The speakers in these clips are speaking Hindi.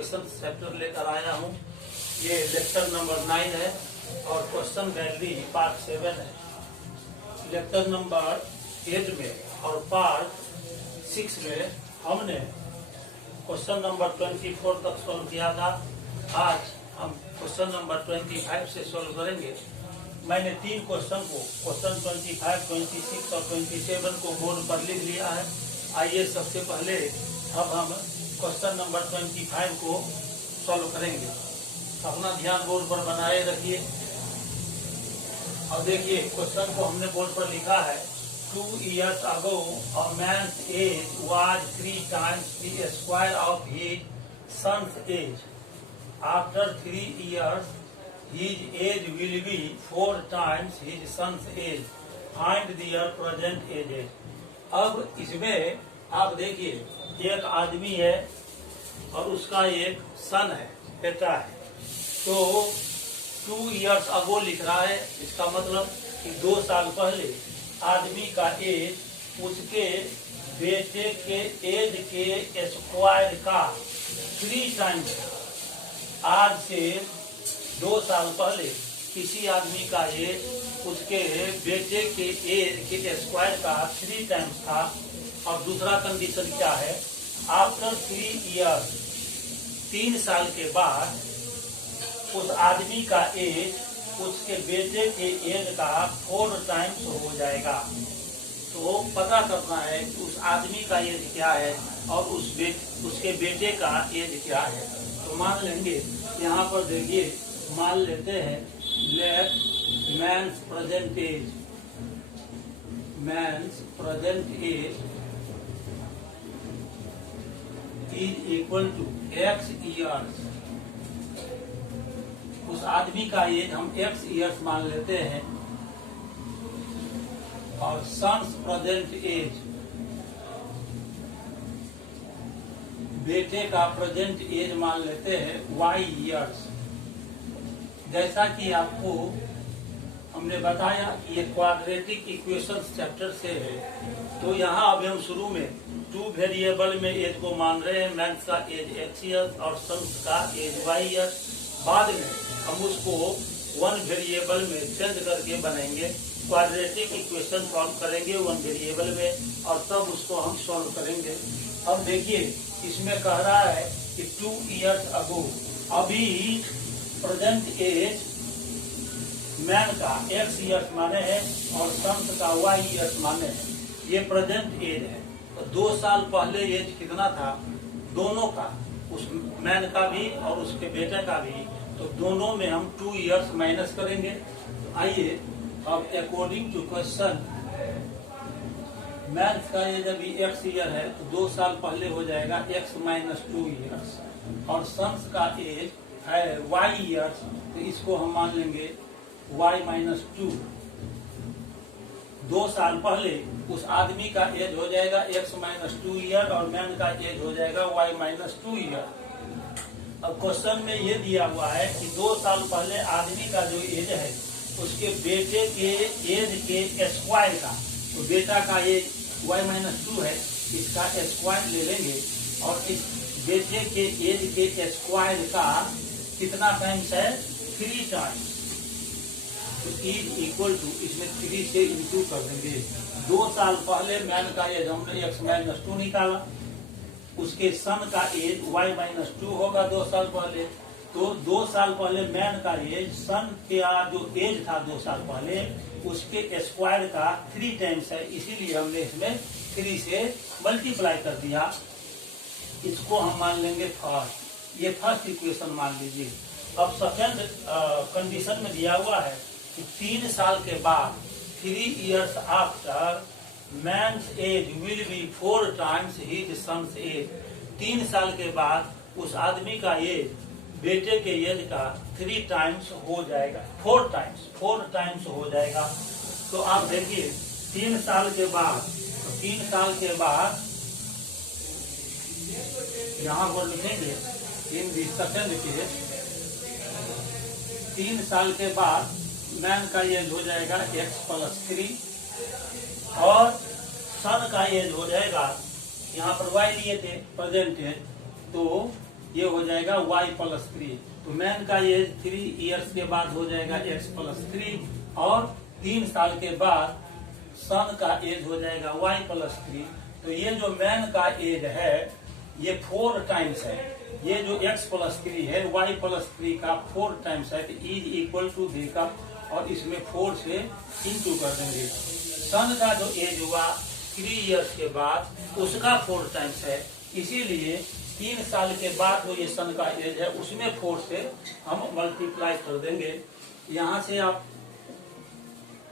इक्वेशन चैप्टर लेकर आया हूँ। ये लेक्चर नंबर 9 है और क्वेश्चन वैल्यू पार्ट 7 है। लेक्चर नंबर 8 में और पार्ट 6 में हमने क्वेश्चन नंबर 24 तक सोल्व किया था। आज हम क्वेश्चन नंबर 25 से सोल्व करेंगे। मैंने 3 क्वेश्चन को क्वेश्चन 25, 26 और 27 को बोर्ड पर लिख लिया है। आइए सबसे पहले अब हम क्वेश्चन नंबर 25 को सॉल्व करेंगे। अपना ध्यान बोर्ड पर बनाए रखिए और देखिए क्वेश्चन को हमने बोर्ड पर लिखा है। 2 years ago a man's age was 3 times the square of his son's age. After 3 years his age will be 4 times his son's age. Find their present ages. अब इसमें आप देखिए एक आदमी है और उसका एक सन है, बेटा है। तो 2 years ago लिख रहा है, इसका मतलब कि 2 साल पहले आदमी का एज उसके बेटे के एज के स्क्वायर का 3 टाइम्स। आज से 2 साल पहले किसी आदमी का एज उसके बेटे के एज के स्क्वायर का 3 टाइम्स था। और दूसरा कंडीशन क्या है? आफ्टर 3 years 3 साल के बाद उस आदमी का एज उसके बेटे के एज का 4 टाइम्स हो जाएगा। तो पता करना है कि उस आदमी का एज क्या है और उसके बेटे का एज क्या है। तो मान लेंगे, यहाँ पर देखिए मान लेते हैं let man's present age, man's present age is equal to x years। उस आदमी का एज हम x years मान लेते हैं और सन्स प्रेजेंट एज, बेटे का प्रेजेंट एज मान लेते हैं y years। जैसा कि आपको हमने बताया कि ये क्वाड्रेटिक इक्वेशन चैप्टर से है। तो यहाँ अभी हम शुरू में 2 वेरिएबल में एज को मान रहे हैं। मैंस का एज x years और सन्स का एज y years। बाद में हम उसको 1 वेरिएबल में चेंज करके बनाएंगे, क्वाड्रेटिक इक्वेशन सॉल्व करेंगे 1 वेरिएबल में और तब उसको हम सॉल्व करेंगे। अब देखिए इसमें कह रहा है कि 2 years ago, अभी प्रेजेंट एज मैन का x years माने हैं और सन्स का y years माने हैं। ये प्रेजेंट एज है। तो 2 साल पहले एज कितना था दोनों का, उस मैन का भी और उसके बेटे का भी। तो दोनों में हम 2 years माइनस करेंगे। तो आइए अब अकॉर्डिंग टू क्वेश्चन मैन का एज अभी x year है तो 2 साल पहले हो जाएगा x minus 2 years और सन्स का एज है y years। तो इसको हम मान लेंगे y minus 2। 2 साल पहले उस आदमी का एज हो जाएगा x minus 2 year और मैन का एज हो जाएगा y minus 2 year। अब क्वेश्चन में ये दिया हुआ है कि 2 साल पहले आदमी का जो एज है उसके बेटे के एज के स्क्वायर का, तो बेटा का एज y minus 2 है, इसका स्क्वायर ले लेंगे और इस बेटे के एज के स्क्वायर का कितना टाइम्स है? 3 टाइम्स। तो इज इक्वल टू इसमें 3 से इंटू कर देंगे। 2 साल पहले मैन का एज हमने x minus 2 निकाला, उसके सन का एज y minus 2 होगा 2 साल पहले। तो 2 साल पहले मैन का एज सन का जो एज था 2 साल पहले उसके स्क्वायर का 3 टाइम्स है, इसीलिए हमने इसमें 3 से मल्टीप्लाई कर दिया। इसको हम मान लेंगे फर्स्ट। ये फर्स्ट इक्वेशन मान लीजिए। अब सेकंड कंडीशन में दिया हुआ है कि 3 साल के बाद 3 years after man's age will be 4 times his sons age. 3 साल के बाद उस आदमी का एज बेटे के एज का 3 टाइम्स हो जाएगा, 4 टाइम्स हो जाएगा। तो आप देखिए 3 साल के बाद, तो 3 साल के बाद यहाँ पर लिखेंगे इन दी सेकंड केस 3 साल के बाद मैन का एज हो जाएगा x plus 3 और सन का एज हो जाएगा, यहाँ पर y लिए थे प्रेजेंट एज, तो ये हो जाएगा y+3। तो मैन का एज 3 इयर्स के बाद हो जाएगा x+3 और 3 साल के बाद सन का एज हो जाएगा y+3। तो ये जो मैन का एज है ये 4 टाइम्स है, ये जो x+3 है y+3 का 4 टाइम्स है। तो इज इक्वल टू देगा और इसमें 4 से इंटू कर देंगे। सन का जो एज हुआ 3 इयर्स के बाद उसका 4 टाइम्स है, इसीलिए 3 साल के बाद जो ये सन का एज है उसमें 4 से हम मल्टीप्लाई कर देंगे। यहाँ से आप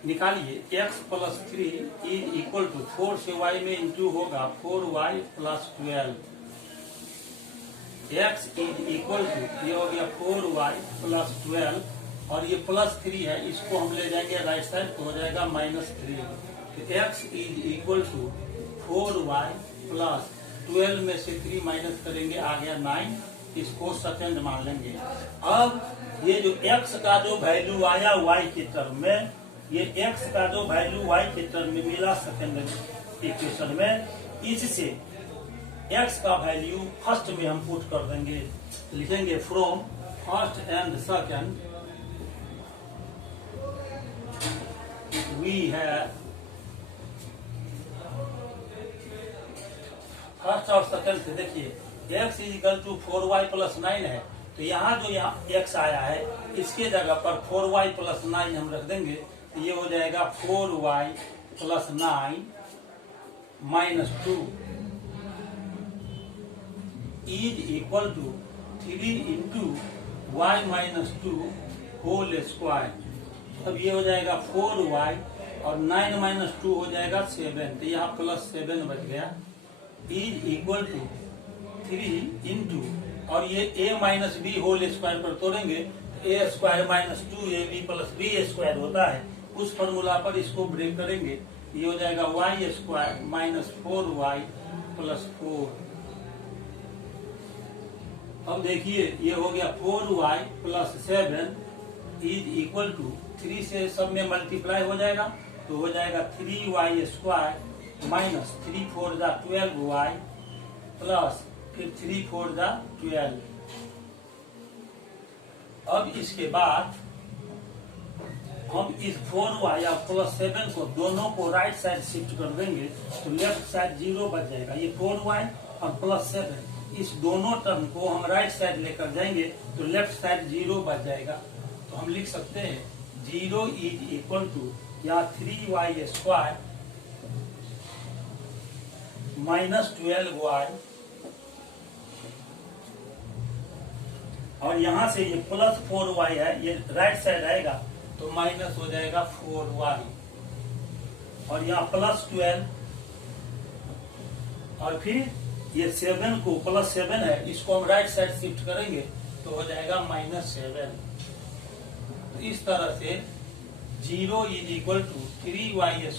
निकालिए x+3 इज इक्वल टू 4 से y में इंटू होगा 4y+12। x is equal to ये हो गया 4y+12 और ये +3 है, इसको हम ले जाएंगे राइट साइड तो हो जाएगा -3। तो x is equal to 4y+12 में से 3 माइनस करेंगे आ गया 9, इसको सेकंड मान लेंगे। अब ये जो x का जो वैल्यू आया y के टर्म में, ये x का जो वैल्यू y के टर्म में मिला सेकंड इक्वेशन में, इससे x का वैल्यू फर्स्ट में हम पुट कर देंगे। लिखेंगे from first and second we have, first और सेकंड से देखिए x is equal to 4y+9 है, तो यहाँ जो यहाँ x आया है इसके जगह पर 4y+9 हम रख देंगे। तो ये हो जाएगा 4y+9 -2 is equal to 3 into y-2 whole square. अब ये हो जाएगा 4y और 9 - 2 हो जाएगा 7, तो यहाँ +7 बच गया इज इक्वल टू 3 इंटू और ये a - b होल स्क्वायर पर तोड़ेंगे a² - 2ab + b² होता है, उस फॉर्मूला पर इसको ब्रेक करेंगे। ये हो जाएगा y² - 4y + 4। अब देखिए ये हो गया 4y + 7 इज इक्वल टू 3 से सब में मल्टीप्लाई हो जाएगा, तो हो जाएगा 3y² - 3 4 = 12y प्लस फिर 3 4 = 12। अब इसके बाद हम इस 4y और +7 को दोनों को राइट साइड शिफ्ट कर देंगे, तो लेफ्ट साइड 0 बच जाएगा। ये 4y और +7 इस दोनों टर्म को हम राइट साइड लेकर जाएंगे तो लेफ्ट साइड 0 बच जाएगा। तो हम लिख सकते हैं 0 इज इक्वल टू या 3y² - 12y और यहाँ से ये +4y है, ये राइट साइड आएगा तो माइनस हो जाएगा 4y और यहाँ +12 और फिर ये 7 को +7 है, इसको हम राइट साइड शिफ्ट करेंगे तो हो जाएगा -7। तो इस तरह से 0 is equal to 3y² - 12y -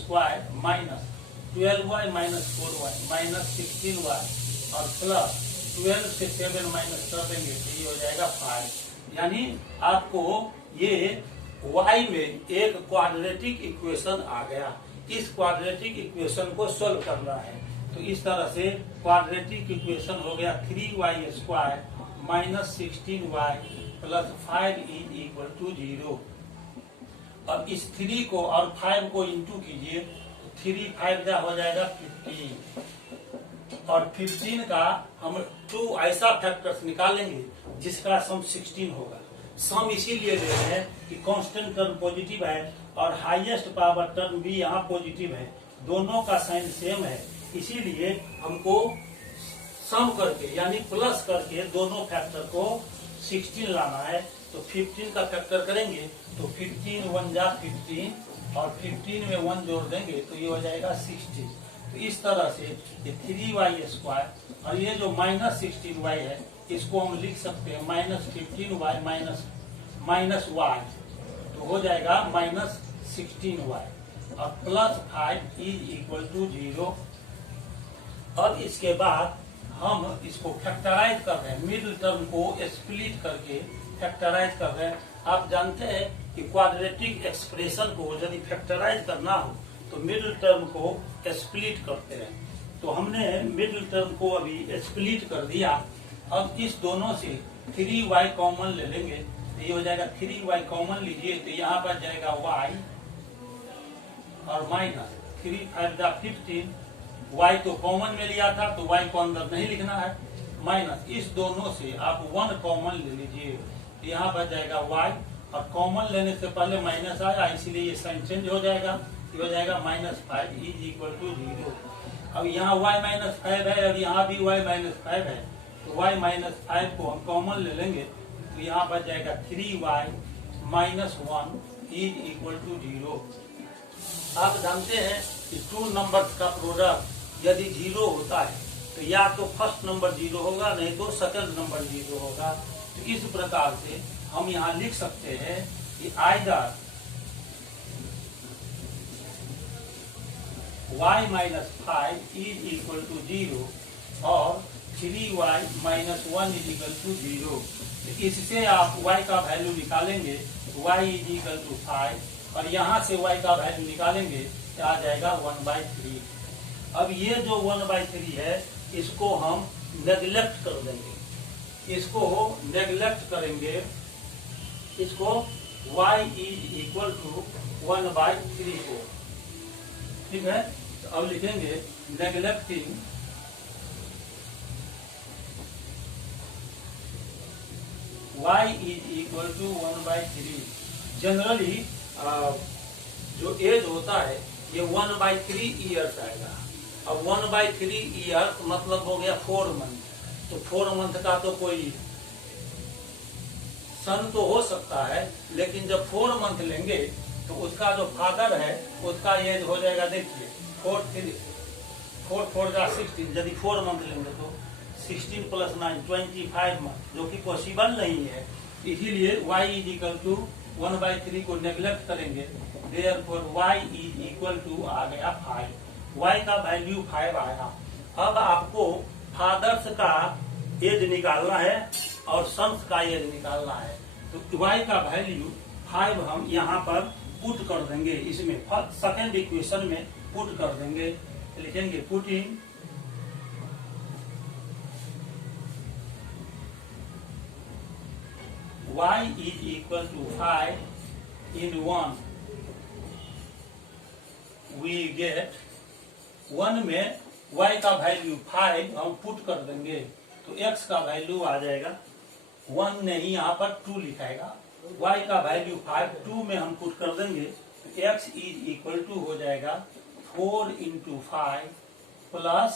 4y - 16y और प्लस 12 से 7 माइनस कर देंगे तो ये हो जाएगा 5। यानी आपको ये y में एक क्वाड्रेटिक इक्वेशन आ गया, इस क्वाड्रेटिक इक्वेशन को सोल्व करना है। तो इस तरह से क्वाड्रेटिक इक्वेशन हो गया 3y² - 16y + 5 is equal to 0। अब इस 3 को और 5 को इंटू कीजिए, 3 5 जा हो जाएगा 15 और 15 का हम 2 ऐसा फैक्टर्स निकालेंगे जिसका सम 16 होगा। सम इसीलिए ले रहे हैं कि कांस्टेंट टर्म पॉजिटिव है और हाईएस्ट पावर टर्म भी यहाँ पॉजिटिव है, दोनों का साइन सेम है, इसीलिए हमको सम करके यानी प्लस करके दोनों फैक्टर को 16 लाना है। तो 15 का फैक्टर करेंगे तो 15 1 जा 15 और 15 में 1 जोड़ देंगे तो ये हो जाएगा 16। तो इस तरह से ये 3y² और ये जो -16y है इसको हम लिख सकते हैं -15y -y, तो हो जाएगा -16y और +5 इज इक्वल टू 0। अब इसके बाद हम इसको फैक्टराइज कर रहे हैं, मिडिल टर्म को स्प्लिट करके फैक्टराइज कर रहे हैं। आप जानते हैं कि क्वाड्रेटिक एक्सप्रेशन को यदि फैक्टराइज करना हो तो मिडिल टर्म को स्प्लिट करते हैं। तो हमने मिडिल टर्म को अभी स्प्लिट कर दिया अब इस दोनों से 3y कॉमन ले लेंगे तो ये हो जाएगा 3y कॉमन लीजिए तो यहाँ पर जाएगा y और माइनस 3 5 15, y तो कॉमन में लिया था तो y को अंदर नहीं लिखना है, माइनस इस दोनों से आप 1 कॉमन ले लीजिए तो यहाँ पर जाएगा y और कॉमन लेने से पहले माइनस आया इसलिए ये साइन चेंज हो जाएगा, ये हो जाएगा -5 इज इक्वल टू 0। अब यहाँ y -5 है और यहाँ भी y -5 है तो y -5 को हम कॉमन ले लेंगे तो यहाँ पर जाएगा 3y -1 इज इक्वल टू 0। आप जानते हैं कि टू नंबर्स का प्रोडक्ट यदि 0 होता है तो या तो फर्स्ट नंबर 0 होगा नहीं तो सेकंड नंबर 0 होगा। तो इस प्रकार से हम यहाँ लिख सकते हैं कि either y -5 is equal to 0 और 3y -1 इज इक्वल टू 0। तो इससे आप y का वैल्यू निकालेंगे y इज इक्वल टू 5 और यहाँ से y का वैल्यू निकालेंगे तो आ जाएगा 1/3। अब ये जो 1/3 है इसको हम नेग्लेक्ट कर देंगे, इसको नेग्लेक्ट करेंगे, इसको y इज इक्वल टू 1/3 को, ठीक है। तो अब लिखेंगे neglecting y is equal to 1/3। Generally जो एज होता है ये 1/3 ईयर्स आएगा। अब 1/3 ईयर मतलब हो गया 4 मंथ, तो 4 मंथ का तो कोई सन तो हो सकता है लेकिन जब 4 मंथ लेंगे तो उसका जो फादर है उसका एज हो जाएगा, देखिए 4 4 का 16, यदि 4 मंथ लेंगे तो 16 + 9 25 मंथ, जो कि पॉसिबल नहीं है। इसीलिए y इज इक्वल टू 1/3 को नेग्लेक्ट करेंगे, therefore y is equal to आ गया 5, y का वैल्यू 5 आया। अब आपको फादर्स का एज निकालना है और सन्स का एज निकालना है, तो y का वैल्यू 5 हम यहाँ पर पुट कर देंगे, इसमें सेकेंड इक्वेशन में पुट कर देंगे। लिखेंगे putting y is equal to 5 in 1 we get 1 में y का वैल्यू 5 हम पुट कर देंगे तो x का वैल्यू आ जाएगा 1 नहीं, यहाँ पर 2 लिखाएगा, y का वैल्यू 5 2 में हम पुट कर देंगे तो x इज इक्वल टू हो जाएगा 4 × 5 प्लस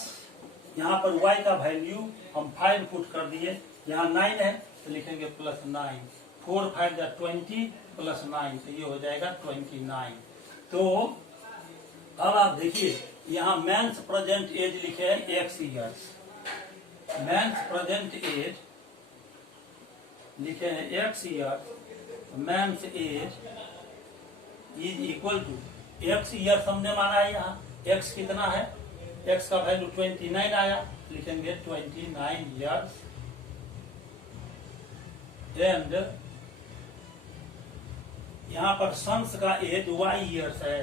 यहाँ पर y का वैल्यू हम 5 पुट कर दिए, यहाँ 9 है तो लिखेंगे +9, 4 5 20 + 9 तो ये हो जाएगा 29। तो अब आप देखिए यहाँ मैंस प्रेजेंट एज लिखे हैं x years, man's present age लिखे हैं x years, man's age is equal to x years हमने माना है, यहाँ x कितना है, x का वैल्यू 29 आया, लिखेंगे 29 ईयर्स एंड यहाँ पर सन्स का एज y ईयर्स है,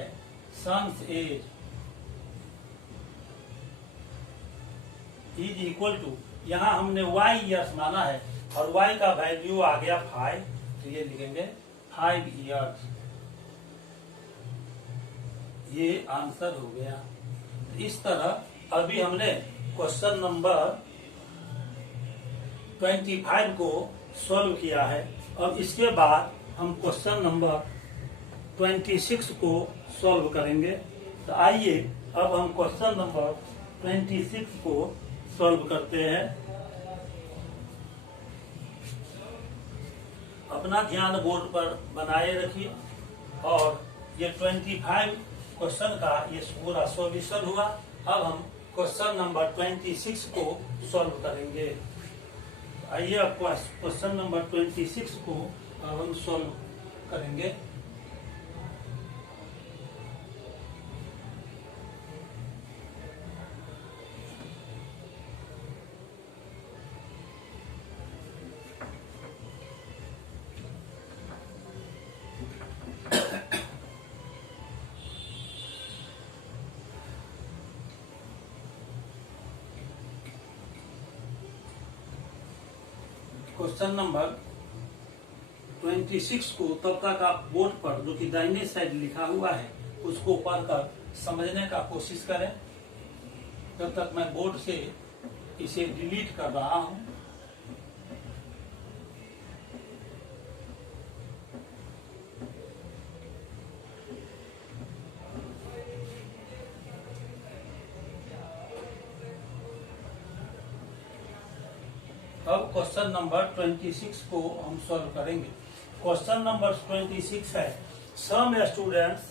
son's age is equal to यहाँ हमने y ईयर्स माना है और y का वैल्यू आ गया 5 तो ये लिखेंगे 5 ईयर्स, ये आंसर हो गया। इस तरह अभी हमने क्वेश्चन नंबर 25 को सॉल्व किया है। अब इसके बाद हम क्वेश्चन नंबर 26 को सॉल्व करेंगे। तो आइए अब हम क्वेश्चन नंबर 26 को सॉल्व करते हैं। अपना ध्यान बोर्ड पर बनाए रखिए और ये 25 क्वेश्चन का ये पूरा सॉल्यूशन हुआ। अब हम क्वेश्चन नंबर 26 को सॉल्व करेंगे। आइए अब क्वेश्चन नंबर 26 को अब हम सॉल्व करेंगे। क्वेश्चन नंबर 26 को तब तक आप बोर्ड पर जो कि दाहिने साइड लिखा हुआ है उसको पढ़कर समझने का कोशिश करें। तब तक मैं बोर्ड से इसे डिलीट कर रहा हूं। अब क्वेश्चन नंबर 26 को हम सॉल्व करेंगे। क्वेश्चन नंबर 26 है, some students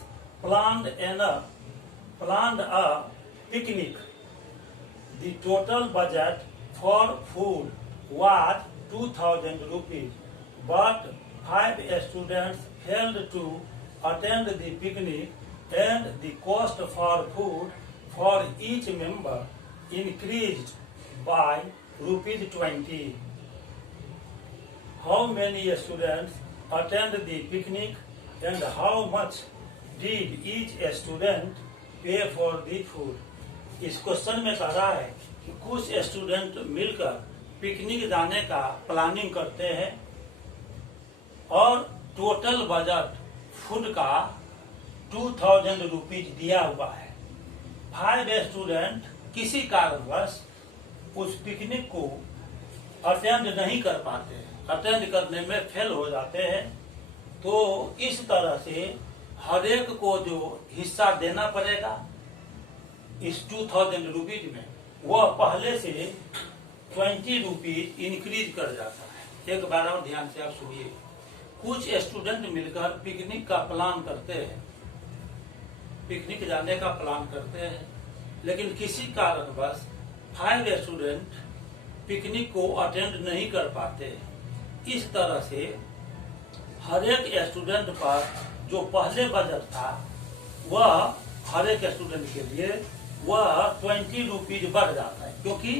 planned a picnic. The total budget for food was 2,000 rupees, but 5 students failed to attend the picnic, and the cost for food for each member increased by rupees 20. How many students attend the picnic, and how much did each student pay for the food? इस क्वेश्चन में कह रहा है कि कुछ स्टूडेंट मिलकर पिकनिक जाने का प्लानिंग करते हैं और टोटल बजट फूड का 2,000 रुपीज दिया हुआ है। 5 स्टूडेंट किसी कारणवश उस पिकनिक को अटेंड नहीं कर पाते, अटेंड करने में फेल हो जाते हैं। तो इस तरह से हर एक को जो हिस्सा देना पड़ेगा इस 2,000 रुपीज में, वह पहले से 20 रुपीज इंक्रीज कर जाता है। एक बार और ध्यान से आप सुनिए। कुछ स्टूडेंट मिलकर पिकनिक का प्लान करते हैं, पिकनिक जाने का प्लान करते हैं, लेकिन किसी कारणवश 5 स्टूडेंट पिकनिक को अटेंड नहीं कर पाते। इस तरह से हर एक स्टूडेंट पर जो पहले बजट था वह हर एक स्टूडेंट के लिए वह 20 रुपीज बढ़ जाता है, क्योंकि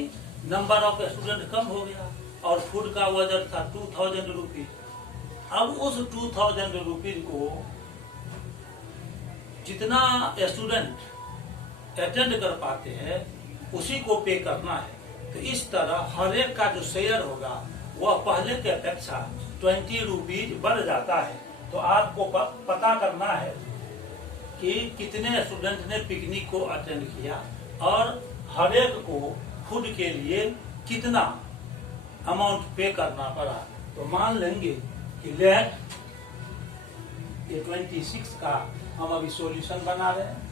नंबर ऑफ स्टूडेंट कम हो गया और फूड का बजट था 2,000 रुपीज। अब उस 2,000 रुपीज को जितना स्टूडेंट अटेंड कर पाते हैं उसी को पे करना है। तो इस तरह हर एक का जो शेयर होगा वह पहले के अपेक्षा 20 रुपीज बढ़ जाता है। तो आपको पता करना है कि कितने स्टूडेंट ने पिकनिक को अटेंड किया और हर एक को फूड के लिए कितना अमाउंट पे करना पड़ा। तो मान लेंगे कि लेट ये 26 का हम अभी सॉल्यूशन बना रहे हैं।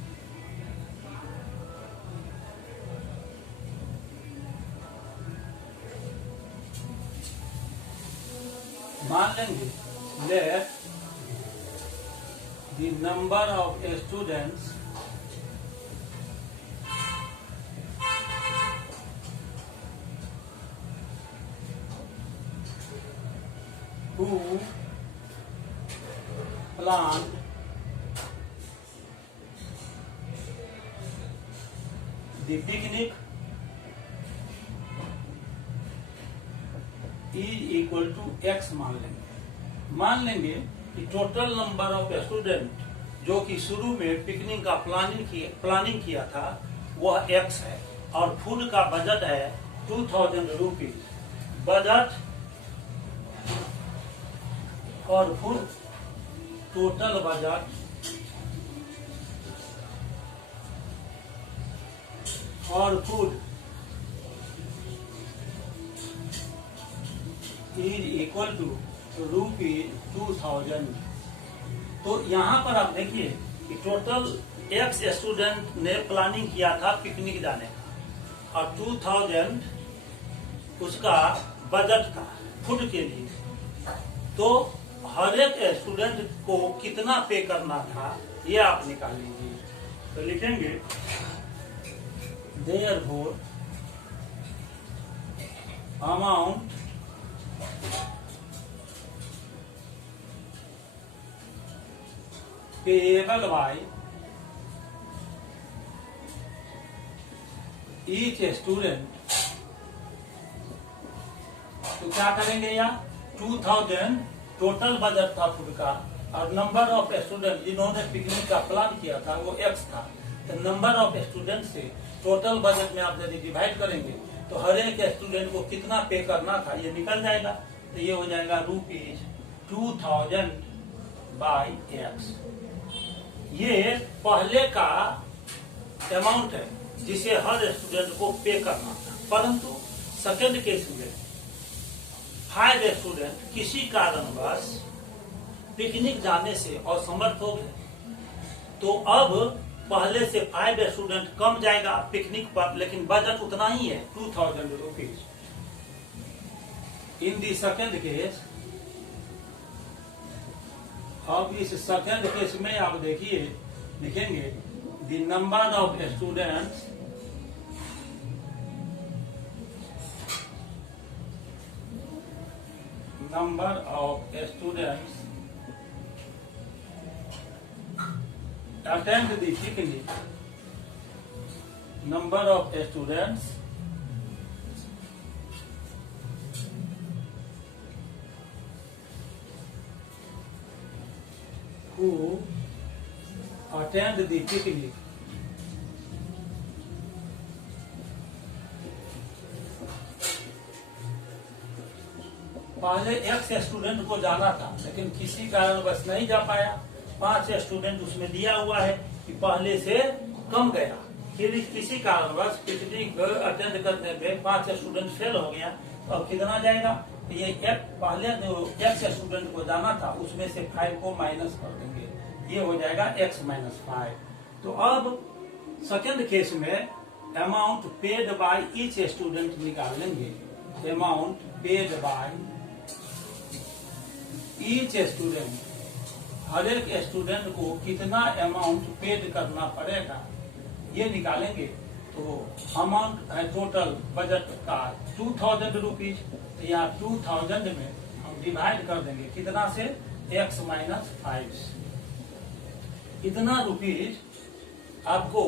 मान लेंगे late the number of students who planned the picnic is equal to X मान लेंगे कि टोटल नंबर ऑफ स्टूडेंट जो कि शुरू में पिकनिक का प्लानिंग किया था वह X है और फूड का बजट है 2,000 रुपीज। बजट और फूड टोटल बजट और फूड इज इक्वल टू ₹2,000। तो यहाँ पर आप देखिए कि टोटल X स्टूडेंट ने प्लानिंग किया था पिकनिक जाने का और 2,000 उसका बजट था फूड के लिए। तो हर एक स्टूडेंट को कितना पे करना था ये आप निकाल लीजिए। तो लिखेंगे therefore amount payable by each student। तो क्या करेंगे यहाँ 2,000 टोटल बजट था फूड का और नंबर ऑफ स्टूडेंट जिन्होंने पिकनिक का प्लान किया था वो X था। तो नंबर ऑफ स्टूडेंट से टोटल बजट में आप यदि डिवाइड करेंगे तो हर एक स्टूडेंट को कितना पे करना था ये निकल जाएगा। तो ये हो जाएगा ₹2000 बाई एक्स। ये पहले का अमाउंट है जिसे हर स्टूडेंट को पे करना था, परंतु सेकंड केस में 5 स्टूडेंट किसी कारणवश पिकनिक जाने से असमर्थ हो गए, तो अब पहले से 5 स्टूडेंट कम जाएगा पिकनिक पर, लेकिन बजट उतना ही है ₹2000। इन दी सेकंड केस, अब इस सेकंड केस में आप देखिए लिखेंगे the number of students attend the picnic, number of students who attend the picnic पहले एक्स स्टूडेंट को जाना था, लेकिन किसी कारणवश नहीं जा पाया। 5 स्टूडेंट उसमें दिया हुआ है कि पहले से कम गया, फिर किसी कारणवश पिकनिक अटेंड करने में 5 स्टूडेंट फेल हो गया, तो अब कितना जाएगा? ये पहले जो एक्स स्टूडेंट को जाना था उसमें से 5 को माइनस कर देंगे, ये हो जाएगा x - 5। तो अब सेकेंड केस में amount paid by each student निकाल लेंगे। Amount paid by each student, हर एक स्टूडेंट को कितना अमाउंट पेड करना पड़ेगा ये निकालेंगे। तो अमाउंट है टोटल बजट का ₹2000, तो यहाँ 2000 में हम डिवाइड कर देंगे कितना से? x - 5। इतना रुपीज आपको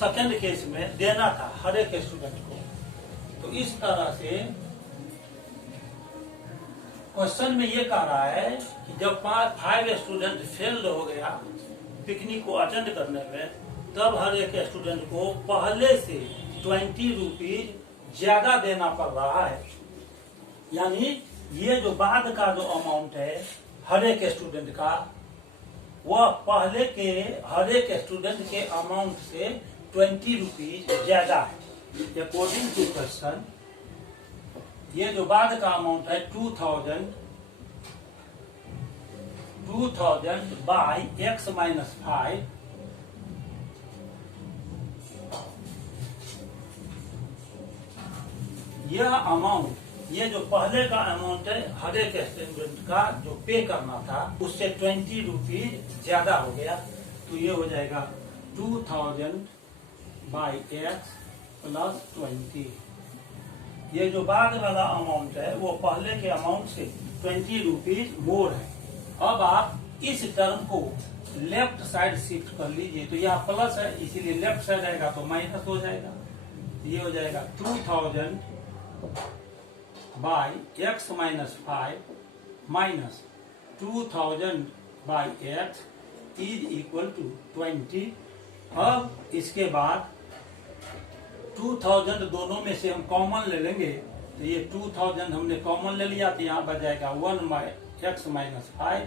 सेकेंड केस में देना था हर एक स्टूडेंट को। तो इस तरह से क्वेश्चन में ये कह रहा है कि जब 5 स्टूडेंट फेल हो गया पिकनिक को अटेंड करने में, तब हर एक स्टूडेंट को पहले से 20 रुपीज ज्यादा देना पड़ रहा है। यानी ये जो बाद का जो अमाउंट है हर एक स्टूडेंट का, वह पहले के हर एक स्टूडेंट के अमाउंट से 20 रुपीज ज्यादा है। अकॉर्डिंग टू क्वेश्चन, ये जो बाद का अमाउंट है 2000 बाई x - 5, यह अमाउंट, ये जो पहले का अमाउंट है हर एक स्टूडेंट का जो पे करना था उससे 20 रुपीज ज्यादा हो गया, तो ये हो जाएगा 2000 बाई x + 20। ये जो बाद वाला अमाउंट है वो पहले के अमाउंट से 20 रुपीज मोर है। अब आप इस टर्म को लेफ्ट साइड शिफ्ट कर लीजिए, तो यहाँ प्लस है इसीलिए लेफ्ट साइड आएगा तो माइनस हो जाएगा। ये हो जाएगा 2000 by x - 5 minus 2000 by x is equal to 20। अब इसके बाद 2000 दोनों में से हम कॉमन ले लेंगे, तो ये 2000 हमने कॉमन ले लिया, तो यहाँ बच जाएगा 1 बाई x - 5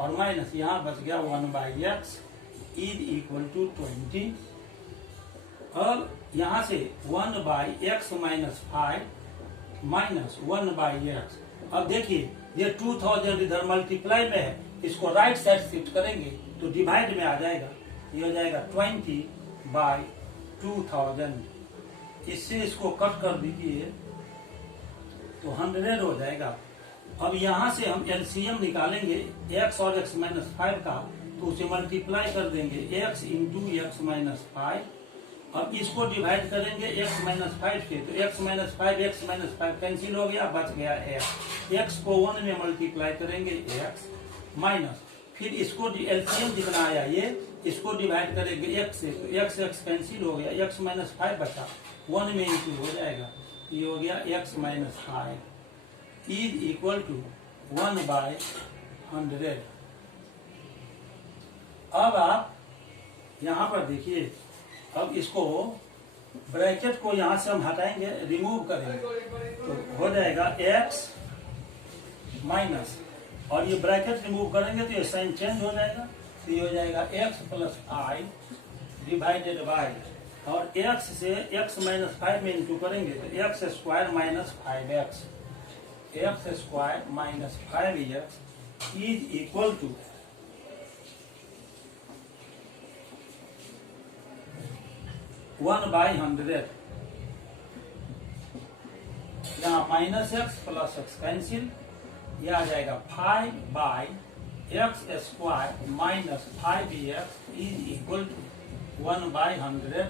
और माइनस यहाँ बच गया 1 by x is equal to 20। अब यहाँ से 1 by x - 5 minus 1 by x, अब देखिए ये 2000 इधर मल्टीप्लाई में है, इसको राइट साइड शिफ्ट करेंगे तो डिवाइड में आ जाएगा, ये हो जाएगा 20 बाई 2000। इससे इसको कट कर दीजिए तो 100 हो जाएगा। अब यहाँ से हम एलसीएम निकालेंगे x और x - 5 का, तो उसे मल्टीप्लाई कर देंगे x इंटू x - 5। अब इसको डिवाइड करेंगे x - 5 से, तो x - 5 x - 5 कैंसिल हो गया, बच गया x को 1 में मल्टीप्लाई करेंगे x माइनस, फिर इसको एलसीएम जितना आया ये, इसको डिवाइड करेंगे x से, तो x कैंसिल हो गया, x - 5 बचा, 1 में इंटू हो जाएगा, ये हो गया x - 5 is equal to 1 by 100। अब आप यहाँ पर देखिए, अब इसको ब्रैकेट को यहाँ से हम हटाएंगे, रिमूव करेंगे, तो हो जाएगा x माइनस, और ये ब्रैकेट रिमूव करेंगे तो ये साइन चेंज हो जाएगा, तो ये हो जाएगा x प्लस 5 डिवाइडेड बाई, और x से x माइनस 5 में इंटू करेंगे तो x square minus 5x, x square minus 5x is equal to 1/100। यहाँ minus x plus x cancel, ये आ जाएगा 5/x square minus 5x is equal to 1/100।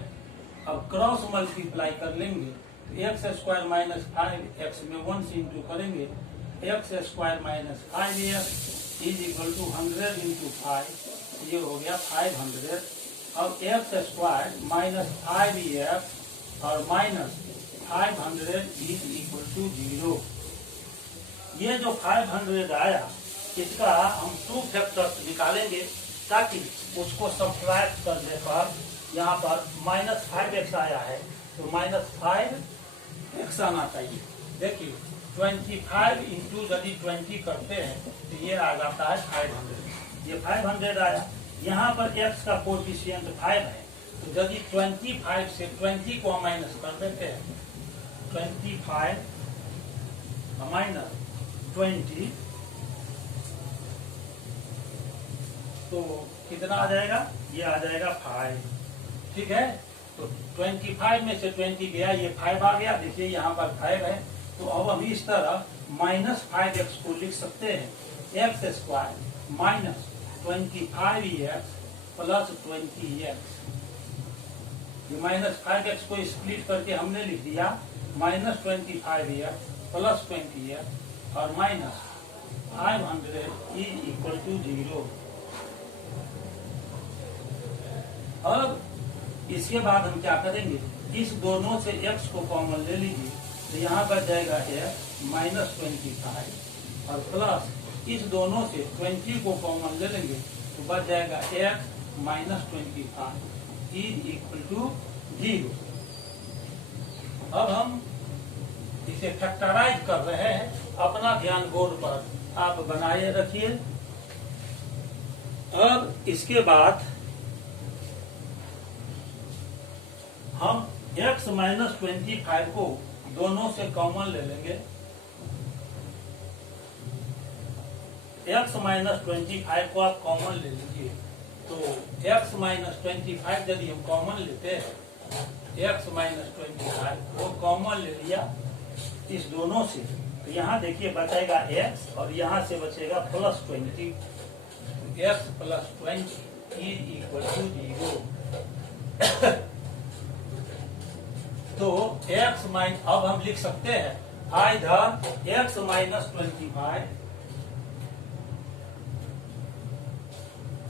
अब क्रॉस मल्टीप्लाई कर लेंगे तो x स्क्वायर माइनस 5x में 1 से इंटू करेंगे, x square minus 5x is equal to 100 into 5, ये हो गया 500। अब x स्क्वायर माइनस 5x और माइनस 500 इज इक्वल टू 0। ये जो 500 आया, इसका हम 2 फैक्टर्स निकालेंगे ताकि उसको सब्ट्रैक्ट करने पर यहाँ पर माइनस 5x आया है तो माइनस 5x आना चाहिए। देखिए 25 इंटू यदि 20 करते हैं तो ये आ जाता है 500, ये 500 आया। यहाँ पर x का कोएफिशिएंट 5 है, तो यदि 25 से 20 को माइनस कर देते हैं, 25 माइनस 20 तो कितना आ जाएगा, ये आ जाएगा 5। ठीक है, तो 25 में से 20 गया, ये 5 आ गया। देखिए यहाँ पर 5 है, तो अब हम इस तरह माइनस 5x को लिख सकते हैं, x square minus 25x plus 20x। ये माइनस 5x को स्प्लिट करके हमने लिख दिया माइनस 25x प्लस 20x और माइनस 500 इज इक्वल टू 0। अब इसके बाद हम क्या करेंगे, इस दोनों से x को कॉमन ले लीजिए, तो यहाँ पर जाएगा x माइनस 25 और प्लस इस दोनों से 20 को कॉमन ले लेंगे तो बच जाएगा x minus 25 is equal to 0। अब हम इसे फैक्टराइज कर रहे हैं, अपना ध्यान बोर्ड पर आप बनाए रखिए। अब इसके बाद हम x माइनस 25 को दोनों से कॉमन ले लेंगे। x माइनस 25 को आप कॉमन ले लीजिए, तो x माइनस 25 यदि हम कॉमन लेते हैं, x माइनस 25 वो कॉमन ले लिया इस दोनों से, तो यहाँ देखिए बचेगा x और यहाँ से बचेगा plus 20, x plus 20 is equal to 0। तो x माइनस, अब हम लिख सकते हैं आइधर x माइनस 25,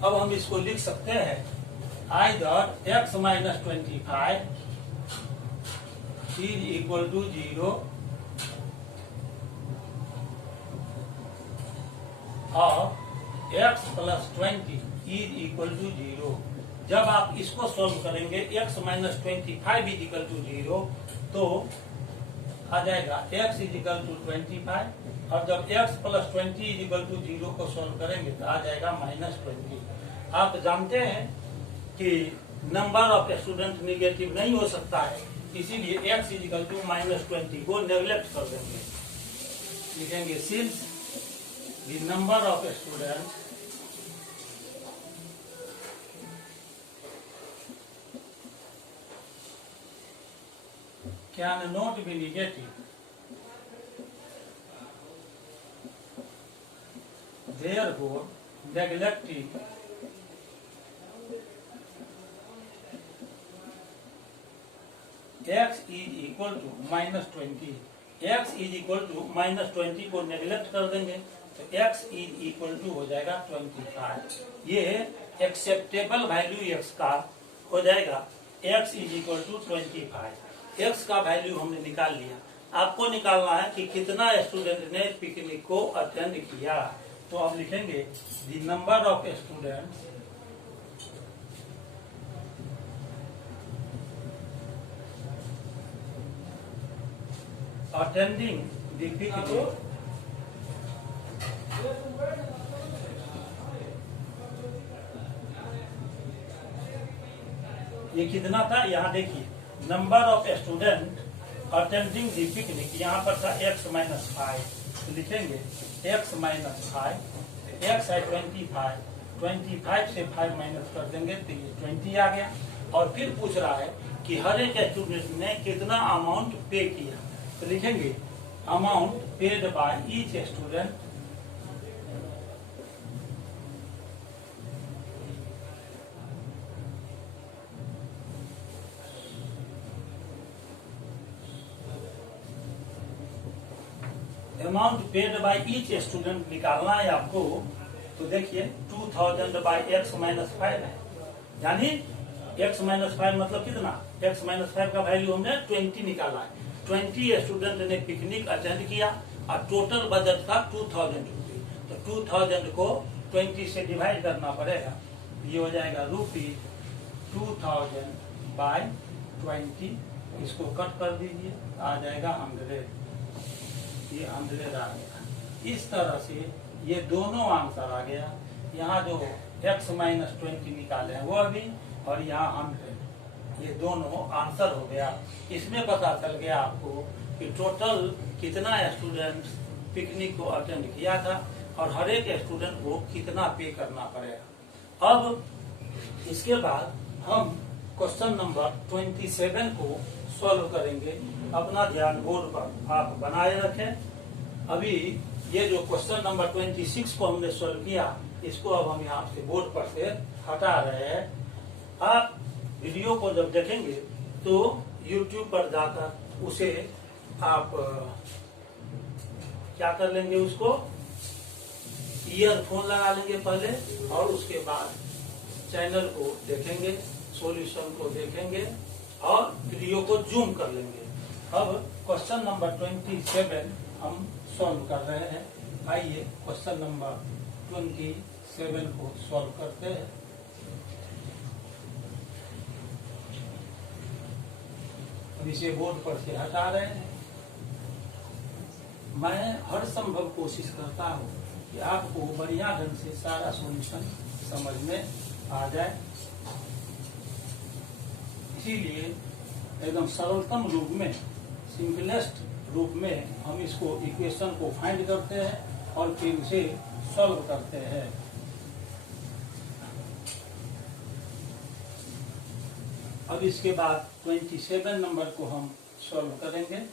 अब हम इसको लिख सकते हैं either x minus 25 is equal to 0 और x plus 20 is equal to 0। जब आप इसको सॉल्व करेंगे x minus 25 is equal to 0, तो आ जाएगा x इज इक्वल टू 25, और जब x plus 20 is equal to 0 को सॉल्व करेंगे तो आ जाएगा माइनस 20। आप जानते हैं कि नंबर ऑफ स्टूडेंट निगेटिव नहीं हो सकता है, इसीलिए x is equal to minus 20 को नेग्लेक्ट कर देंगे, लिखेंगे since the number of student can not be negative, therefore neglecting x is equal to minus 20, x is equal to minus 20 को नेग्लेक्ट कर देंगे तो x is equal to हो जाएगा 25। ये एक्सेप्टेबल वैल्यू x का हो जाएगा, x is equal to 25। x का वैल्यू हमने निकाल लिया। आपको निकालना है कि कितना स्टूडेंट ने पिकनिक को अटेंड किया, तो आप लिखेंगे the number of student attending the picnic ये कितना था, यहाँ देखिए number of student attending the picnic, यहाँ पर था x-5, तो लिखेंगे x-5, x है 25 से 5 माइनस कर देंगे तो ये 20 आ गया। और फिर पूछ रहा है कि हर एक स्टूडेंट ने कितना अमाउंट पे किया, तो लिखेंगे amount paid by each student amount paid by each student निकालना है आपको। तो देखिए 2000 बाय x-5 है, यानी x-5 मतलब कितना, x-5 का वैल्यू हमने 20 निकाला है। 20 स्टूडेंट ने पिकनिक अटेंड किया और टोटल बजट था 2000 रुपये, तो 2000 को 20 से डिवाइड करना पड़ेगा, ये हो जाएगा ₹2000 बाय 20, इसको कट कर दीजिए, आ जाएगा 100, ये 100 आ गया। इस तरह से ये दोनों आंसर आ गया, यहाँ जो x-20 निकाले हैं वो भी, और यहाँ 100, ये दोनों आंसर हो गया। इसमें पता चल गया आपको कि टोटल कितना स्टूडेंट पिकनिक को अटेंड किया था और हर एक स्टूडेंट को कितना पे करना पड़ेगा। अब इसके बाद हम क्वेश्चन नंबर 27 को सॉल्व करेंगे। अपना ध्यान बोर्ड पर आप बनाए रखें। अभी ये जो क्वेश्चन नंबर 26 को हमने सॉल्व किया, इसको अब हम यहाँ से बोर्ड पर से हटा रहे हैं। आप वीडियो को जब देखेंगे तो YouTube पर जाकर उसे आप क्या कर लेंगे, उसको ईयरफोन लगा लेंगे पहले, और उसके बाद चैनल को देखेंगे, सॉल्यूशन को देखेंगे और वीडियो को जूम कर लेंगे। अब क्वेश्चन नंबर 27 हम सॉल्व कर रहे हैं। आइए क्वेश्चन नंबर 27 को सॉल्व करते हैं। अब इसे बोर्ड पर से हटा रहे हैं। मैं हर संभव कोशिश करता हूँ कि आपको बढ़िया ढंग से सारा सॉल्यूशन समझ में आ जाए, इसीलिए एकदम सरलतम रूप में, सिंपलेस्ट रूप में हम इसको इक्वेशन को फाइंड करते हैं और फिर उसे सॉल्व करते हैं। अब इसके बाद 27 नंबर को हम सॉल्व करेंगे।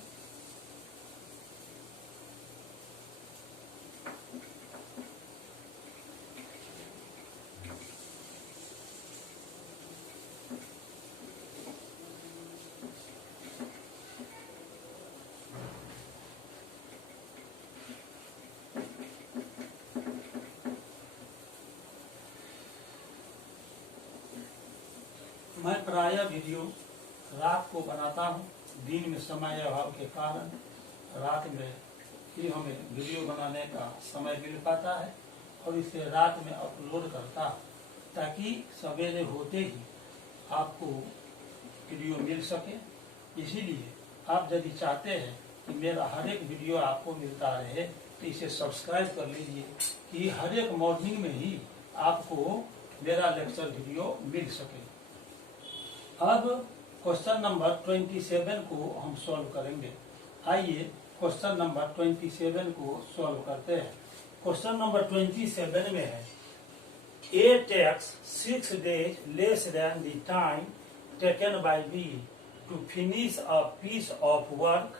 मैं प्रायः वीडियो रात को बनाता हूँ, दिन में समय अभाव के कारण रात में ही हमें वीडियो बनाने का समय मिल पाता है और इसे रात में अपलोड करता हूँ, ताकि सवेरे होते ही आपको वीडियो मिल सके। इसीलिए आप यदि चाहते हैं कि मेरा हर एक वीडियो आपको मिलता रहे तो इसे सब्सक्राइब कर लीजिए कि हर एक मॉर्निंग में ही आपको मेरा लेक्चर वीडियो मिल सके। अब क्वेश्चन नंबर 27 को हम सॉल्व करेंगे। आइए क्वेश्चन नंबर 27 को सॉल्व करते हैं। क्वेश्चन नंबर 27 में है A takes 6 days less than the time taken by B to finish a piece of work.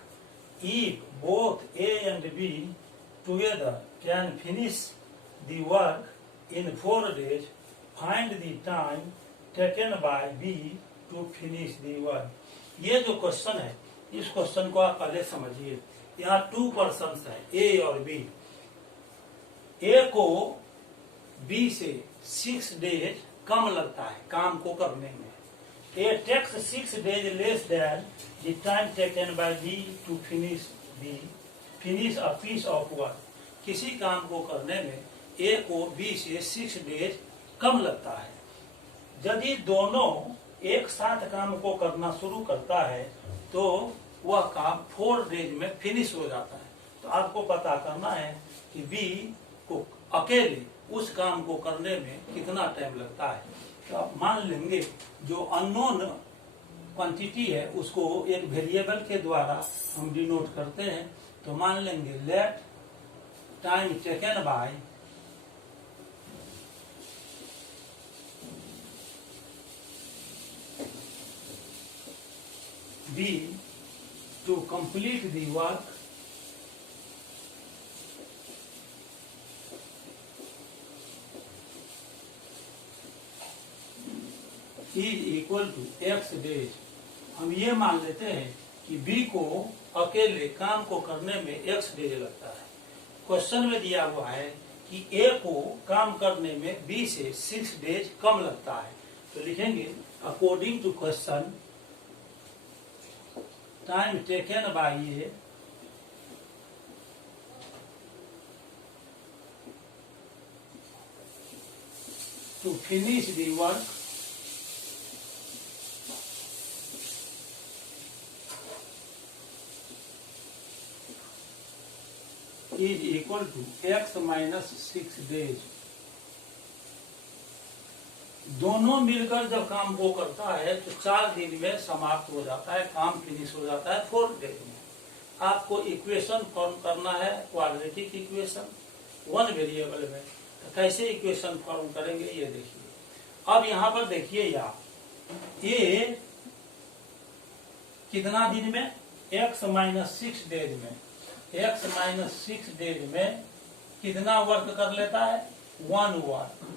If both A and B together can finish the work in 4 days, find the time taken by B to finish the work. ये जो क्वेश्चन है, इस क्वेश्चन को आप पहले समझिए। यहाँ 2 पर्सन्स है, A और B। A को B से 6 डेज कम लगता है काम को करने में। A takes 6 days less than the time taken by B to finish a piece of work. किसी काम को करने में A को B से 6 डेज कम लगता है। यदि दोनों एक साथ काम को करना शुरू करता है तो वह काम 4 डेज में फिनिश हो जाता है। तो आपको पता करना है कि बी को अकेले उस काम को करने में कितना टाइम लगता है। तो आप मान लेंगे जो अननोन क्वांटिटी है उसको एक वेरिएबल के द्वारा हम डिनोट करते हैं। तो मान लेंगे let time taken by B to complete the work is equal to X days. हम ये मान लेते हैं कि बी को अकेले काम को करने में एक्स डेज लगता है। क्वेश्चन में दिया हुआ है कि ए को काम करने में बी से 6 डेज कम लगता है। तो लिखेंगे according to question time taken by A to finish the work is equal to X minus 6 days. दोनों मिलकर जब काम को करता है तो 4 दिन में समाप्त हो जाता है, काम फिनिश हो जाता है 4 डेज में। आपको इक्वेशन फॉर्म करना है क्वाड्रेटिक इक्वेशन 1 वेरिएबल में। तो कैसे इक्वेशन फॉर्म करेंगे ये देखिए। अब यहाँ पर देखिए ये कितना दिन में, x माइनस 6 डेज में। x माइनस 6 डेज में कितना वर्क कर लेता है, 1 वर्क।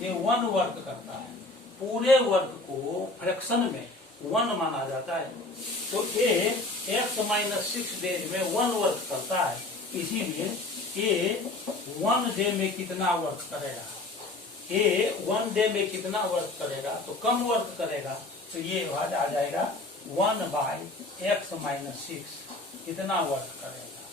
ये 1 वर्क करता है। पूरे वर्क को फ्रैक्शन में 1 माना जाता है। तो ये x माइनस 6 डेज में 1 वर्क करता है, इसीलिए ये 1 डे में कितना वर्क करेगा, ये 1 डे में कितना वर्क करेगा, तो कम वर्क करेगा। तो ये बात आ जाएगा 1 बाई एक्स माइनस 6 इतना वर्क करेगा।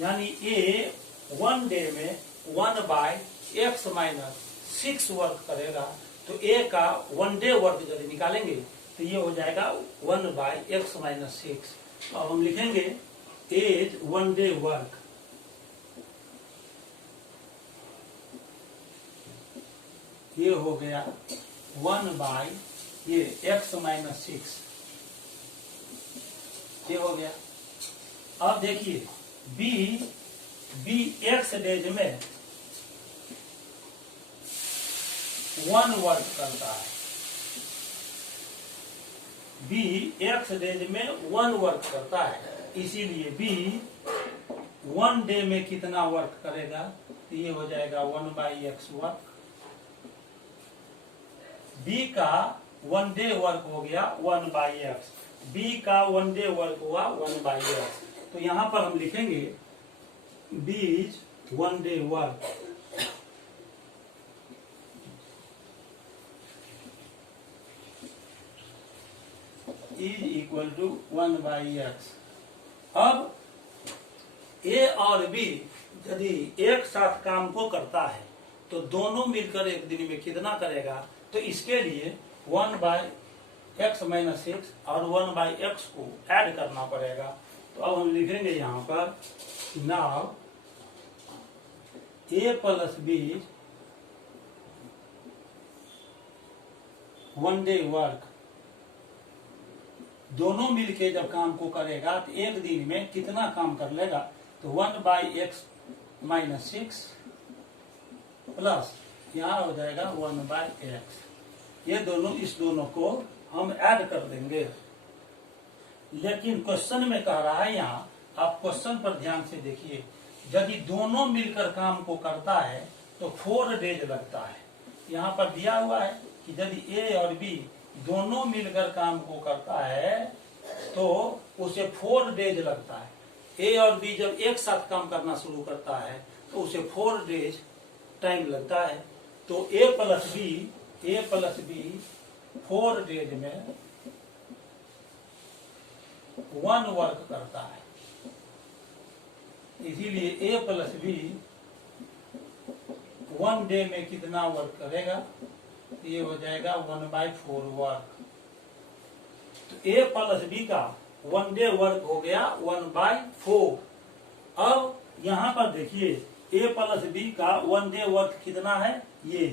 यानी ये 1 डे में 1 बाई एक्स माइनस 6 वर्क करेगा। तो ए का 1 डे वर्क जब निकालेंगे तो ये हो जाएगा 1 बाई एक्स माइनस 6। अब हम लिखेंगे एज 1 डे वर्क ये हो गया 1 बाई ये एक्स माइनस 6 ये हो गया। अब देखिए बी एक्स डेज में 1 वर्क करता है। बी एक्स डेज में 1 वर्क करता है, इसीलिए बी 1 डे में कितना वर्क करेगा, तो ये हो जाएगा 1 बाई एक्स वर्क। बी का 1 डे वर्क हो गया 1 बाई एक्स। बी का 1 डे वर्क हुआ 1 बाई एक्स। तो यहां पर हम लिखेंगे B is 1 day work is equal to 1 by X. अब ए और बी यदि एक साथ काम को करता है तो दोनों मिलकर एक दिन में कितना करेगा, तो इसके लिए 1 बाई एक्स माइनस 6 और 1 बाई एक्स को ऐड करना पड़ेगा। तो अब हम लिखेंगे यहाँ पर नाउ ए प्लस बी 1 डे वर्क। दोनों मिलके जब काम को करेगा तो एक दिन में कितना काम कर लेगा, तो 1 बाई एक्स माइनस 6 प्लस यहाँ हो जाएगा 1 बाई एक्स। ये दोनों इस दोनों को हम ऐड कर देंगे। लेकिन क्वेश्चन में कह रहा है यहाँ, आप क्वेश्चन पर ध्यान से देखिए, यदि दोनों मिलकर काम को करता है तो 4 डेज लगता है। यहाँ पर दिया हुआ है कि यदि ए और बी दोनों मिलकर काम को करता है तो उसे 4 डेज लगता है। ए और बी जब एक साथ काम करना शुरू करता है तो उसे 4 डेज टाइम लगता है। तो ए प्लस बी 4 डेज में 1 वर्क करता है, इसीलिए ए प्लस बी 1 डे में कितना वर्क करेगा, ये हो जाएगा 1/4 वर्क। तो a प्लस b का 1 डे वर्क हो गया 1/4। अब यहाँ पर देखिए a प्लस b का 1 डे वर्क कितना है, ये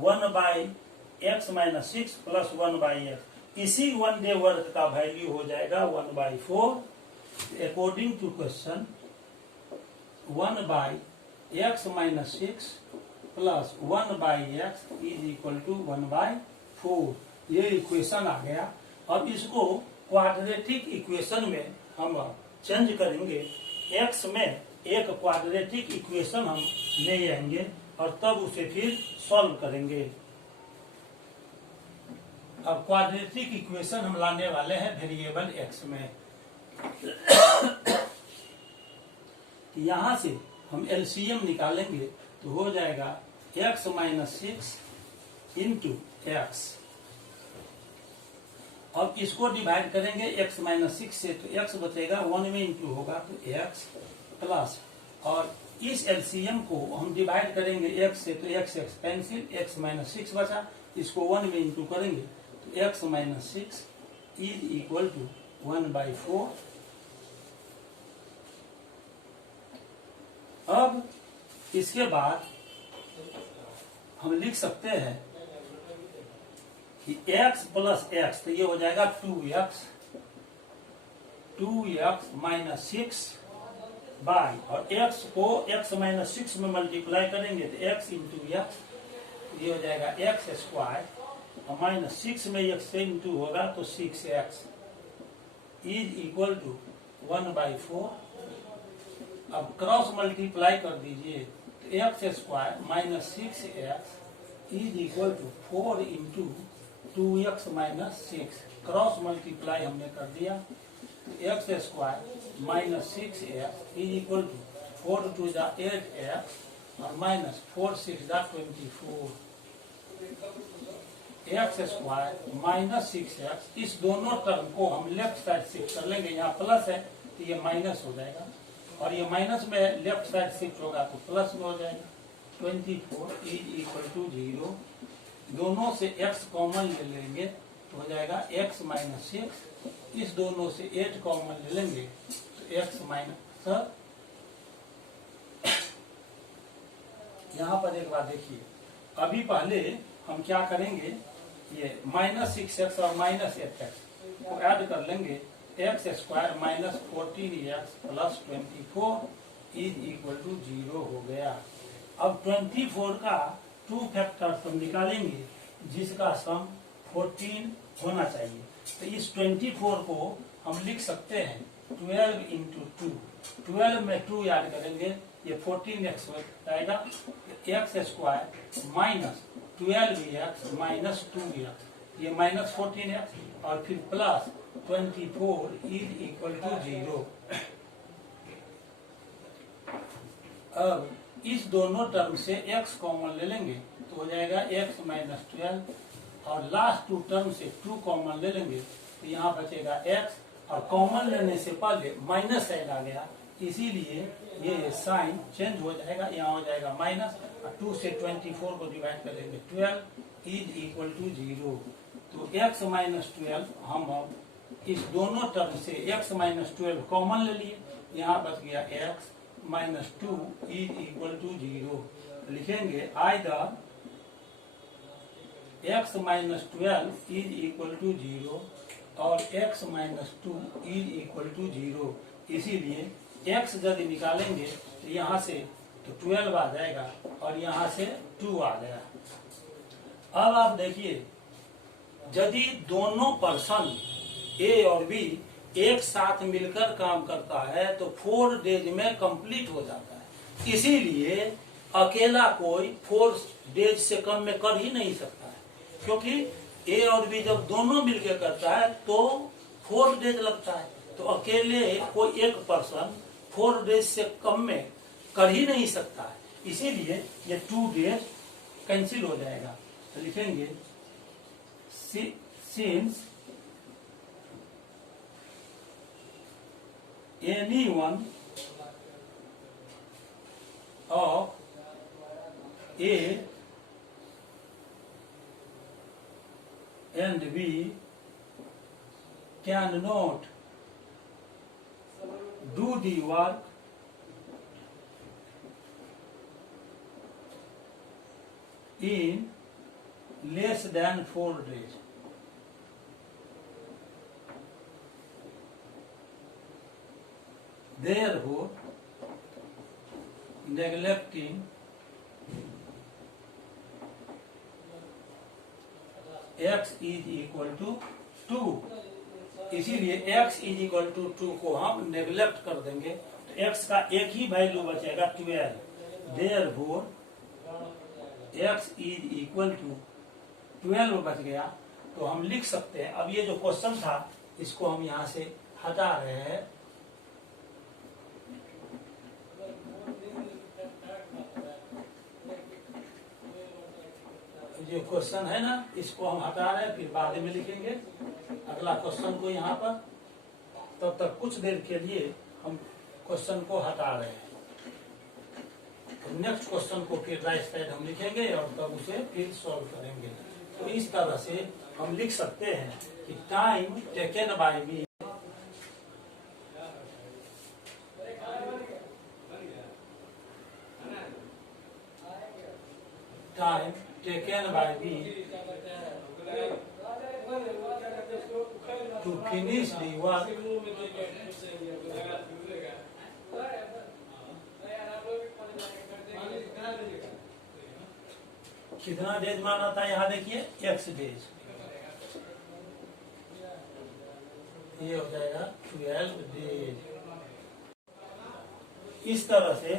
1/x माइनस 6 प्लस 1/x। इसी 1 डे वर्क का वैल्यू हो जाएगा 1/4। According to question 1/x minus 6 plus 1/x is equal to 1/4। ये इक्वेशन आ गया। अब इसको क्वाड्रेटिक इक्वेशन में हम चेंज करेंगे। x में एक क्वाड्रेटिक इक्वेशन हम ले आएंगे और तब उसे फिर सॉल्व करेंगे। अब क्वाड्रेटिक इक्वेशन हम लाने वाले हैं वेरिएबल x में। यहां से हम एलसीएम निकालेंगे तो हो जाएगा x माइनस 6 इंटू एक्स। अब इसको डिवाइड करेंगे x माइनस 6 से तो x बचेगा 1 में इंटू होगा तो x प्लस, और इस एलसीएम को हम डिवाइड करेंगे x से तो x कैंसिल, x माइनस 6 बचा, इसको 1 में इंटू करेंगे तो x minus 6 is equal to 1/4। अब इसके बाद हम लिख सकते हैं कि x प्लस x, तो ये हो जाएगा 2x माइनस 6 बाई, और x को x माइनस 6 में मल्टीप्लाई करेंगे तो x इंटू एक्स, ये हो जाएगा x स्क्वायर, और माइनस 6 में x से इंटू होगा तो 6x इज इक्वल टू 1/4। अब क्रॉस मल्टीप्लाई कर दीजिए तो x square minus 6x is equal to 4 into 2x minus 6। Cross multiply हमने कर दिया तो x square minus 6x is equal to 4 two जा 8x और माइनस 4 6 जा 24। x स्क्वायर माइनस 6x, इस दोनों टर्म को हम लेफ्ट साइड शिफ्ट कर लेंगे। यहाँ प्लस है तो ये माइनस हो जाएगा, और ये माइनस में लेफ्ट साइड शिफ्ट होगा तो प्लस में हो जाएगा। 24 इज इक्वल टू 0। दोनों से x कॉमन ले लेंगे तो हो जाएगा x माइनस 6। इस दोनों से 8 कॉमन ले लेंगे तो x माइनस। यहाँ पर एक बात देखिए, अभी पहले हम क्या करेंगे, ये माइनस 6x और माइनस 8x को ऐड कर लेंगे। x square minus 14x plus 24 is equal to 0 हो गया। अब 24 का 2 फैक्टर्स हम निकालेंगे जिसका सम 14 होना चाहिए। तो इस 24 को हम लिख सकते हैं 12 इंटू 2। 12 में 2 याद करेंगे, ये 14x हो जाएगा। x square minus 12x minus 2x, ये माइनस 14x और फिर प्लस 24 इज इक्वल टू 0। अब इस दोनों टर्म से x कॉमन ले लेंगे तो हो जाएगा x माइनस 12, और लास्ट 2 टर्म से 2 कॉमन ले लेंगे तो यहाँ बचेगा x, और कॉमन लेने से पहले माइनस साइन आ गया इसीलिए ये साइन चेंज हो जाएगा, यहाँ हो जाएगा माइनस, और 2 से 24 को डिवाइड करेंगे 12 इज इक्वल टू 0। तो x माइनस 12 हम इस दोनों टर्म से x माइनस 12 कॉमन ले लिए, यहाँ बच गया x minus 2 is equal to 0। लिखेंगे either x minus 12 is equal to 0 और x minus 2 is equal to 0। इसीलिए x यदि निकालेंगे तो यहाँ से तो 12 आ जाएगा और यहाँ से 2 आ गया। अब आप देखिए, यदि दोनों पर्सन A और B एक साथ मिलकर काम करता है तो 4 डेज में कंप्लीट हो जाता है। इसीलिए अकेला कोई 4 डेज से कम में कर ही नहीं सकता है, क्योंकि A और B जब दोनों मिलकर करता है तो 4 डेज लगता है। तो अकेले कोई एक पर्सन 4 डेज से कम में कर ही नहीं सकता है, इसीलिए ये 2 डेज कैंसिल हो जाएगा। तो लिखेंगे since anyone of A and B can not do the work in less than 4 days. Therefore, neglecting x is equal to 2, इसीलिए x is equal to 2 को हम नेग्लेक्ट कर देंगे तो x का एक ही वैल्यू बचेगा 12. Therefore, x is equal to 12 बच गया तो हम लिख सकते हैं. अब ये जो क्वेश्चन था इसको हम यहाँ से हटा रहे हैं. जो क्वेश्चन है ना इसको हम हटा रहे हैं, फिर बाद में लिखेंगे अगला क्वेश्चन को यहाँ पर. तब तक कुछ देर के लिए हम क्वेश्चन को हटा रहे हैं. नेक्स्ट क्वेश्चन को फिर राइट साइड हम लिखेंगे और तब उसे फिर सॉल्व करेंगे. तो इस तरह से हम लिख सकते हैं कि time taken by B to finish the work कितना डेज माना था यहाँ देखिए x डेज. ये हो जाएगा 12 डेज. इस तरह से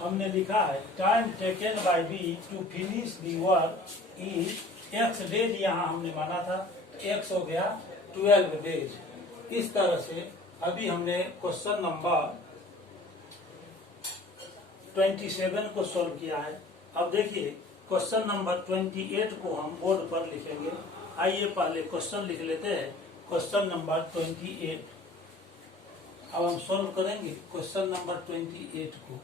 हमने लिखा है time taken by B to finish the work is x days. यहाँ हमने माना था x हो गया 12 डेज. इस तरह से अभी हमने क्वेश्चन नंबर 27 को सॉल्व किया है. अब देखिए क्वेश्चन नंबर 28 को हम बोर्ड पर लिखेंगे. आइए पहले क्वेश्चन लिख लेते हैं. क्वेश्चन नंबर 28 अब हम सॉल्व करेंगे क्वेश्चन नंबर 28 को.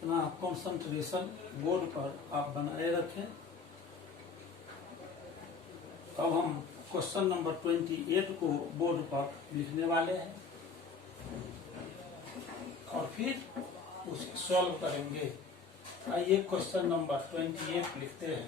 अपना कंसंट्रेशन बोर्ड पर आप बनाए रखें. अब हम क्वेश्चन नंबर 28 को बोर्ड पर लिखने वाले हैं और फिर उसे सॉल्व करेंगे. आइए क्वेश्चन नंबर 28 लिखते हैं.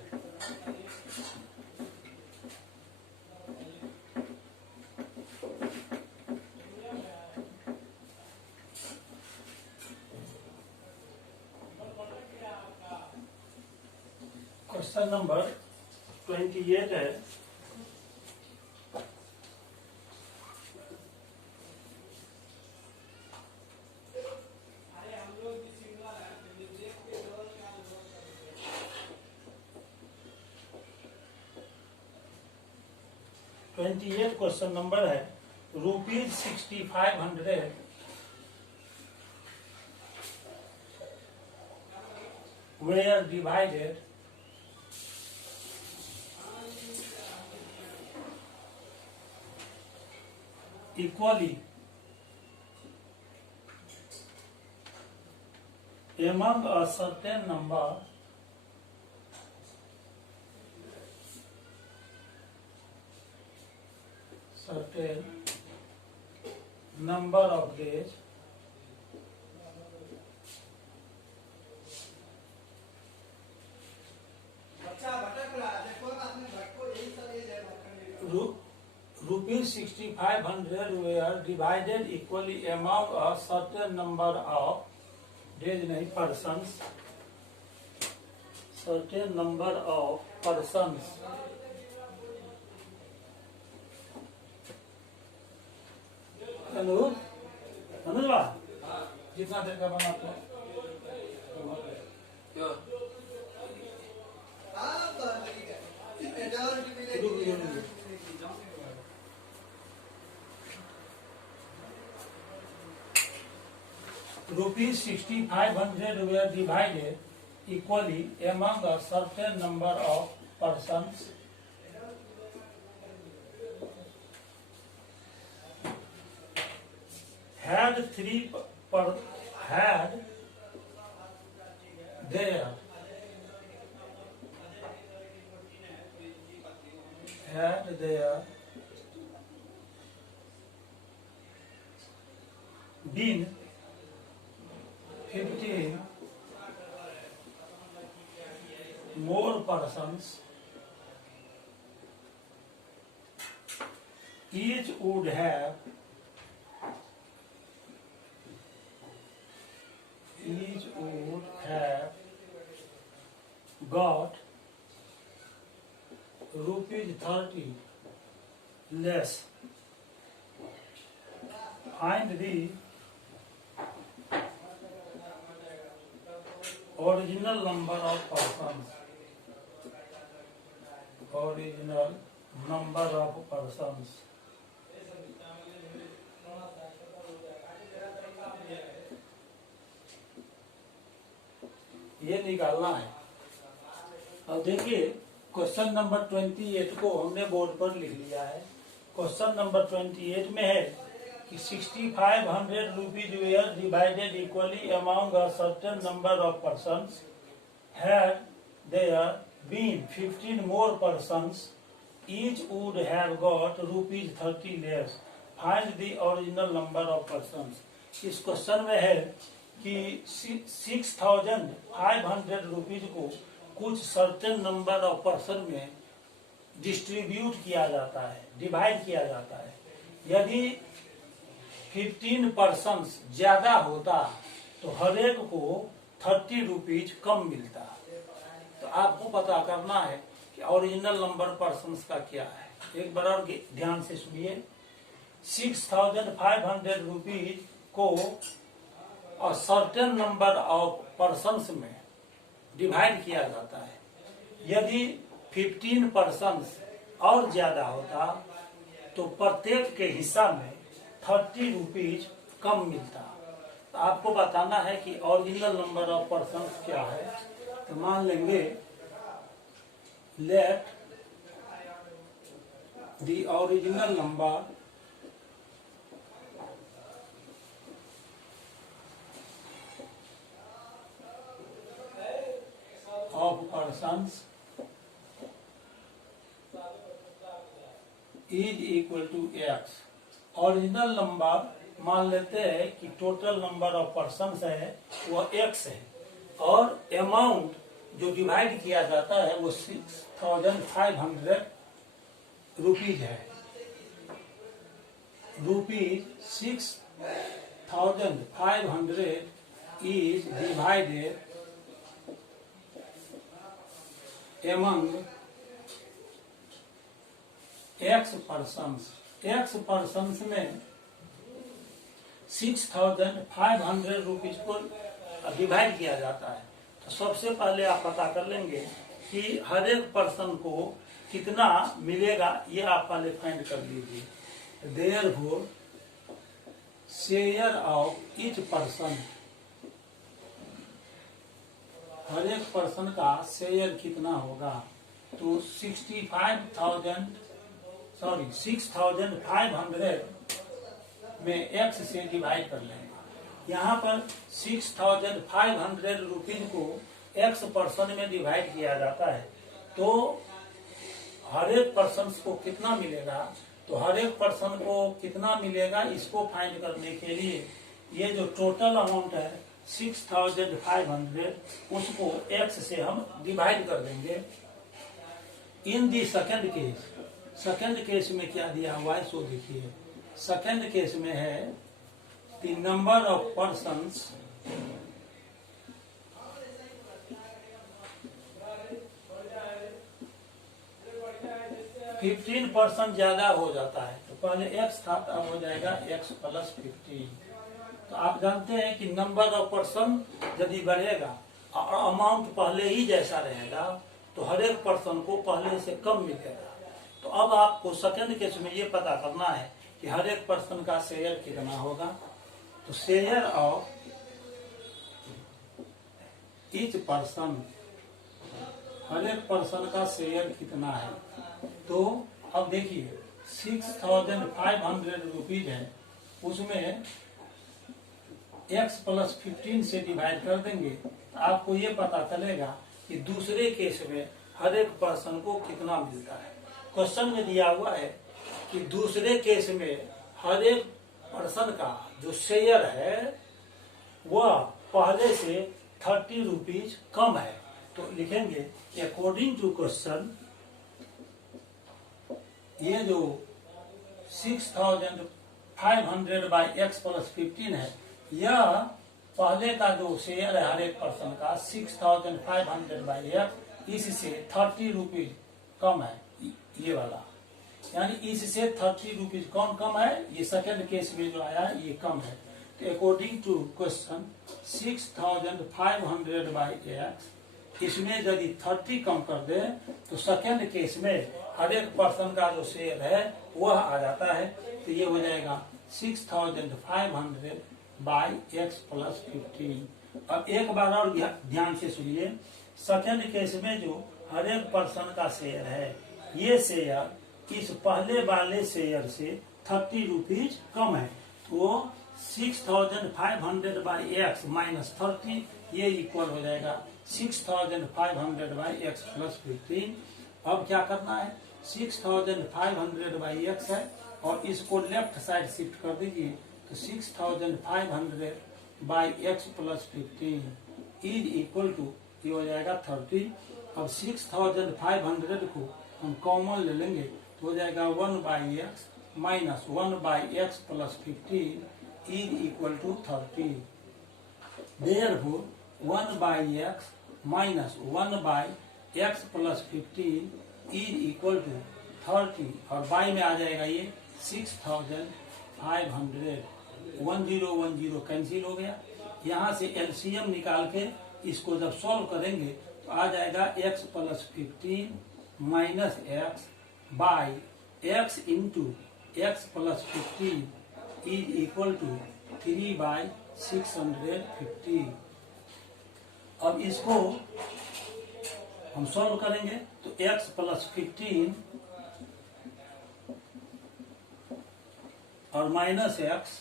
क्वेश्चन नंबर 28 है क्वेश्चन नंबर है ₹6500 were divided equally among a certain number of days ₹6500 were divided equally among a certain number of days नहीं persons, certain number of persons. अनुज जितना देर का बना तो ₹6500 were divided equally among a certain number of persons. Had there had there been 15 more persons, each would have got ₹30 less. Find the original number of persons. Original number of persons. ये निकालना है। अब देखिए क्वेश्चन नंबर 28 को हमने बोर्ड पर लिख लिया है। क्वेश्चन नंबर 28 में है कि 6500 rupees were divided equally among a certain number of persons. Had there been 15 more persons, each would have got ₹30 less. Find the original number of persons. इस क्वेश्चन में है कि 6500 रुपीज को कुछ सर्टेन नंबर ऑफ पर्सन में डिस्ट्रीब्यूट किया जाता है, डिवाइड किया जाता है। यदि 15 पर्सन ज्यादा होता तो हर एक को 30 रुपीज कम मिलता। तो आपको पता करना है कि ओरिजिनल नंबर पर्सन का क्या है। एक बार और ध्यान से सुनिए। 6500 रुपीज को और सर्टेन नंबर ऑफ पर्सन्स में डिवाइड किया जाता है। यदि 15 पर्सन्स और ज्यादा होता तो प्रत्येक के हिस्सा में 30 रुपीज कम मिलता। तो आपको बताना है कि ओरिजिनल नंबर ऑफ पर्सन्स क्या है। तो मान लेंगे let the original number of persons is equal to x। Original number मान लेते हैं कि टोटल नंबर ऑफ पर्सन्स है वो x है और अमाउंट जो डिवाइड किया जाता है वो 6500 रुपीज है। ₹6500 is divided among x persons। x persons में 6500 रुपीज को डिवाइड किया जाता है। तो सबसे पहले आप पता कर लेंगे कि हर एक पर्सन को कितना मिलेगा, ये आप पहले फाइंड कर लीजिए। Therefore share of each person, हर एक पर्सन का शेयर कितना होगा। तो 6500 में x से डिवाइड कर लेंगे। यहाँ पर 6500 रुपीज को x पर्सन में डिवाइड किया जाता है। तो हर एक पर्सन को कितना मिलेगा, तो हर एक पर्सन को कितना मिलेगा इसको फाइंड करने के लिए ये जो टोटल अमाउंट है 6500 उसको x से हम डिवाइड कर देंगे। इन दी सेकंड केस में क्या दिया हुआ है सो देखिए। सेकंड केस में है the number of persons fifteen % ज्यादा हो जाता है। तो पहले x था, अब हो जाएगा x + 15। तो आप जानते हैं कि नंबर ऑफ पर्सन यदि बढ़ेगा और अमाउंट पहले ही जैसा रहेगा तो हर एक पर्सन को पहले से कम मिलेगा। तो अब आपको सेकंड केस में ये पता करना है कि हर एक पर्सन का शेयर कितना होगा। तो शेयर ऑफ ईच पर्सन, हर एक पर्सन का शेयर कितना है। तो अब देखिए 6500 रुपीज है, उसमें x + 15 से डिवाइड कर देंगे तो आपको ये पता चलेगा कि दूसरे केस में हर एक पर्सन को कितना मिलता है। क्वेश्चन में दिया हुआ है कि दूसरे केस में हर एक पर्सन का जो शेयर है वह पहले से 30 रुपीज कम है। तो लिखेंगे अकॉर्डिंग टू क्वेश्चन, ये जो 6500 बाई x प्लस 15 है, यह पहले का जो शेयर है हर एक पर्सन का 6500 बाई x, इससे 30 रुपीज कम है ये वाला, यानी इससे 30 रुपीज कम है। ये सेकंड केस में जो आया ये कम है। तो according to question 6500 by x, इसमें यदि 30 कम कर दे तो सेकंड केस में हर एक पर्सन का जो शेयर है वह आ जाता है। तो ये हो जाएगा 6500 बाई x प्लस 15। अब एक बार और ध्यान से सुनिए, सेकंड केस में जो हर एक पर्सन का शेयर है, ये शेयर इस पहले वाले शेयर से 30 रुपीज कम है। तो 6500 बाई x माइनस 30, ये इक्वल हो जाएगा 6500 बाई x प्लस 15। अब क्या करना है, 6500 बाई x है और इसको लेफ्ट साइड शिफ्ट कर दीजिए। तो 6500 by x plus 15 is equal to, ये हो जाएगा 30। अब 6500 को हम कॉमन ले लेंगे तो हो जाएगा 1 by X minus 1 by X plus 15 is equal to 30। Therefore 1 by X minus 1 by X plus 15 is equal to 30, और बाई में आ जाएगा ये 6500। 1010 कैंसिल हो गया। यहाँ से एलसीएम निकाल के इसको जब सॉल्व करेंगे तो आ जाएगा x plus 15 minus x by x into x plus 15 is equal to 3 by 650। अब इसको हम सॉल्व करेंगे तो x प्लस 15 और माइनस एक्स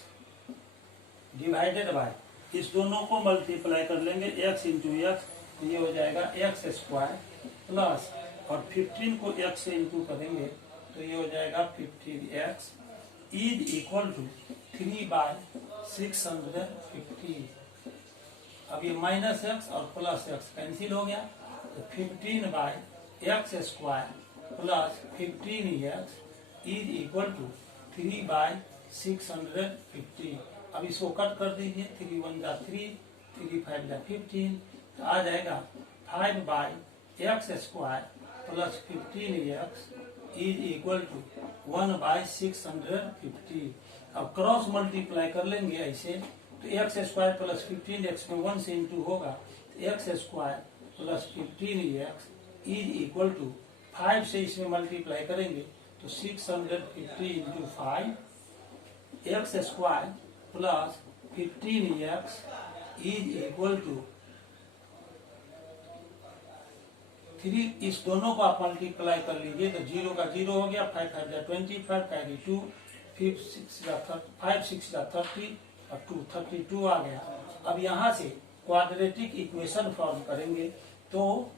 डिवाइडेड बाय, इस दोनों को मल्टीप्लाई कर लेंगे x इंटू एक्स, ये हो जाएगा एक्स स्क्वायर प्लस, और 15 को x से इंटू करेंगे तो ये हो जाएगा 15x is equal to 3 by 650। अब ये माइनस एक्स और प्लस एक्स कैंसिल हो गया, तो 15 by x square plus 15x is equal to 3 by 650। अब इसको कट कर दीजिए, 3 1 जा 3, 3 5 जा 15, तो आ जाएगा 5 by x square plus 15x is equal to 1 by 650। अब क्रॉस मल्टीप्लाई कर लेंगे ऐसे, तो एक्स स्क्वायर प्लस 15x में 1 से इंटू होगा, तो x square plus 15x is equal to 5 से इसमें मल्टीप्लाई करेंगे तो 650 into 5 x square plus 15x is equal to 3। इस दोनों को आप मल्टीप्लाई कर लीजिए तो 0 का 0 हो गया, 5 5 जा 25, कैरी 2, 5 6 जा 30 और 2 32 आ गया। अब यहाँ से क्वाड्रेटिक इक्वेशन फॉर्म करेंगे तो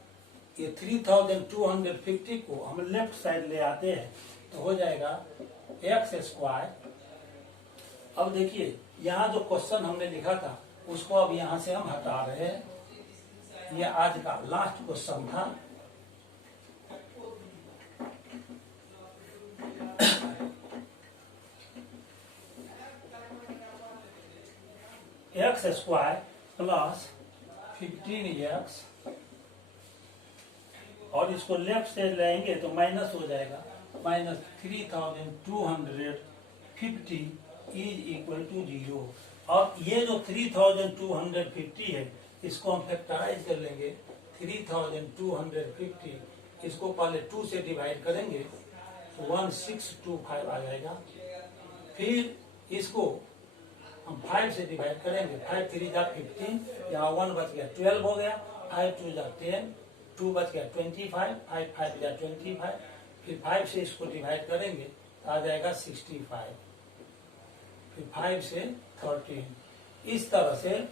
ये 3250 को हम लेफ्ट साइड ले आते हैं तो हो जाएगा एक्स स्क्वायर। अब देखिए यहाँ जो क्वेश्चन हमने लिखा था उसको अब यहाँ से हम हटा रहे हैं, ये आज का लास्ट क्वेश्चन था। एक्स स्क्वायर प्लस 15x, और इसको लेफ्ट से लेंगे तो माइनस हो जाएगा, माइनस 3250 इज इक्वल टू 0। और ये जो 3250 है इसको हम फैक्टराइज कर लेंगे। 3250 इसको पहले 2 से डिवाइड करेंगे तो 1625 आ जाएगा। फिर इसको हम 5 से डिवाइड करेंगे, 5 3 जा 15, यहाँ 1 बच गया 12 हो गया, 5 2 जा 10, 2 बच गया 25, 5 5 जा 25, फिर 5 से इसको डिवाइड करेंगे तो आ जाएगा 65, फिर 5 से 13। इस तरह से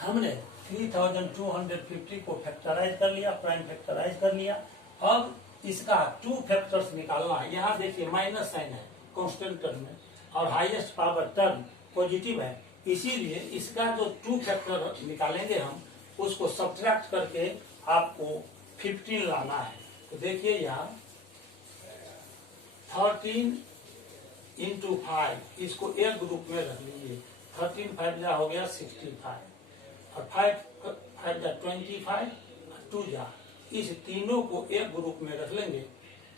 हमने 3250 को फैक्टराइज कर लिया, प्राइम फैक्टराइज कर लिया। अब इसका 2 फैक्टर्स निकालना है। यहाँ देखिए माइनस साइन है कांस्टेंट टर्म में और हाईएस्ट पावर टर्म पॉजिटिव है, इसीलिए इसका जो 2 फैक्टर निकालेंगे हम उसको सब्ट्रैक्ट करके आपको 15 लाना है। तो देखिए यहाँ 13 इंटू 5 इसको एक ग्रुप में रख लीजिए। 13 5 जा हो गया 65 और 5 5 जा 25 और 2 जा, इस तीनों को एक ग्रुप में रख लेंगे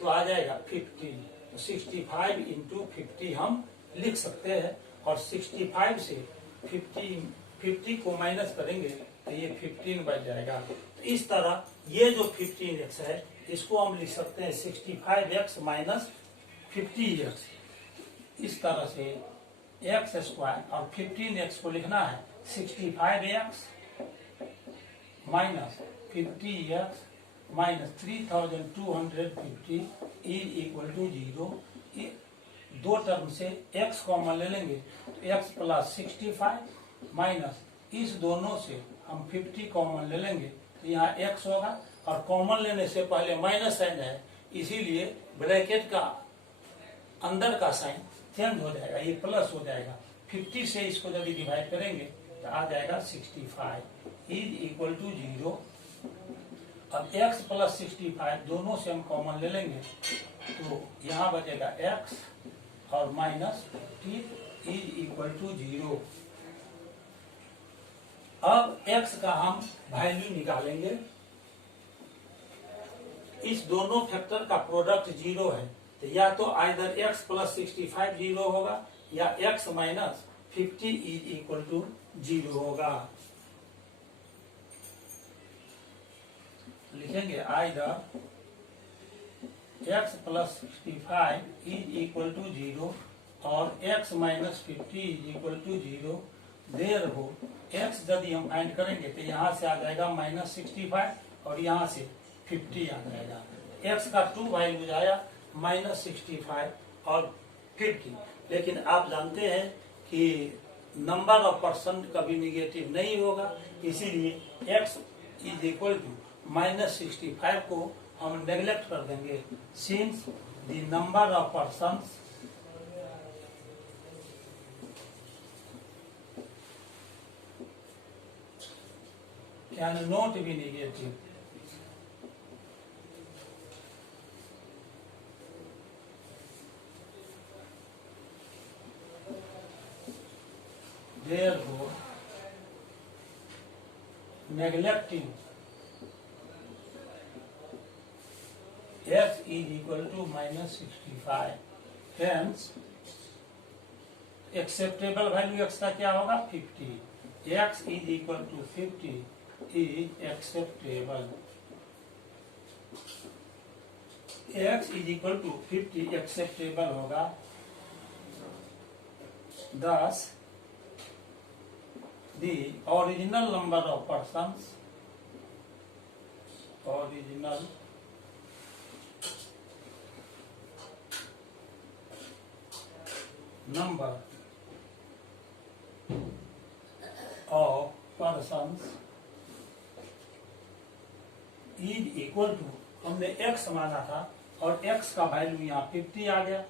तो आ जाएगा 15। तो 65 इंटू 50 हम लिख सकते हैं और 65 से 50 को माइनस करेंगे तो ये 15 बच जाएगा। तो इस तरह ये जो 15x है इसको हम लिख सकते हैं 65x माइनस 50x। इस तरह से x स्क्वायर और 15x को लिखना है 65x minus 50x minus 3250 is equal to 0। दो टर्म से x कॉमन ले लेंगे तो x प्लस 65 माइनस इस दोनों से हम 50 कॉमन ले लेंगे तो यहाँ x होगा और कॉमन लेने से पहले माइनस साइन है, इसीलिए ब्रैकेट का अंदर का साइन चेंज हो जाएगा, ये प्लस हो जाएगा। 50 से इसको यदि डिवाइड करेंगे तो आ जाएगा 65 इज इक्वल टू 0। अब x प्लस 65 दोनों से हम कॉमन ले लेंगे तो यहाँ बचेगा x और माइनस 50 इज इक्वल टू 0। अब x का हम वैल्यू निकालेंगे। इस दोनों फैक्टर का प्रोडक्ट 0 है तो या तो आइदर x प्लस 65 0 होगा या x minus 50 is equal to 0 होगा। लिखेंगे either x plus 65 is equal to 0 और x minus 50 is equal to 0। देर हो x यदि हम फाइंड करेंगे तो यहाँ से आ जाएगा माइनस 65 और यहाँ से 50 आ जाएगा। x का 2 वैल्यूज आया माइनस 65 और 50, लेकिन आप जानते हैं कि नंबर ऑफ परसेंट कभी निगेटिव नहीं होगा, इसीलिए x is equal to minus 65 को हम नेग्लेक्ट कर देंगे। Since the number of persons can not be negative, therefore neglecting x is equal to minus 65, hence acceptable value x का क्या होगा 50, x is equal to 50 is acceptable, x is equal to 50 acceptable होगा। Thus the original number of persons, original number of persons is equal to, हमने x माना था और x का वैल्यू यहाँ 50 आ गया,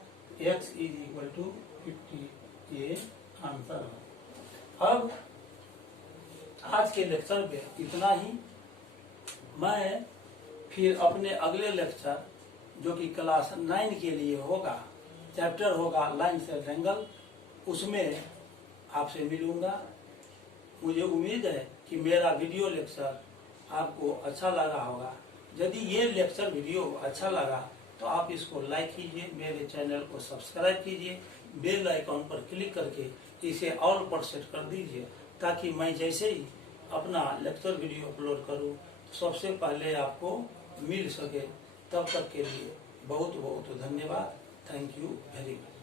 x is equal to 50, ये आंसर है। अब आज के लेक्चर में इतना ही। मैं फिर अपने अगले लेक्चर जो कि क्लास 9 के लिए होगा, चैप्टर होगा लाइन्स एंड एंगल, उसमें आपसे मिलूंगा। मुझे उम्मीद है कि मेरा वीडियो लेक्चर आपको अच्छा लगा होगा। यदि ये लेक्चर वीडियो अच्छा लगा तो आप इसको लाइक कीजिए, मेरे चैनल को सब्सक्राइब कीजिए, बेल आइकॉन पर क्लिक करके इसे ऑल पर सेट कर दीजिए, ताकि मैं जैसे ही अपना लेक्चर वीडियो अपलोड करूं सबसे पहले आपको मिल सके। तब तक के लिए बहुत बहुत धन्यवाद। Thank you very much.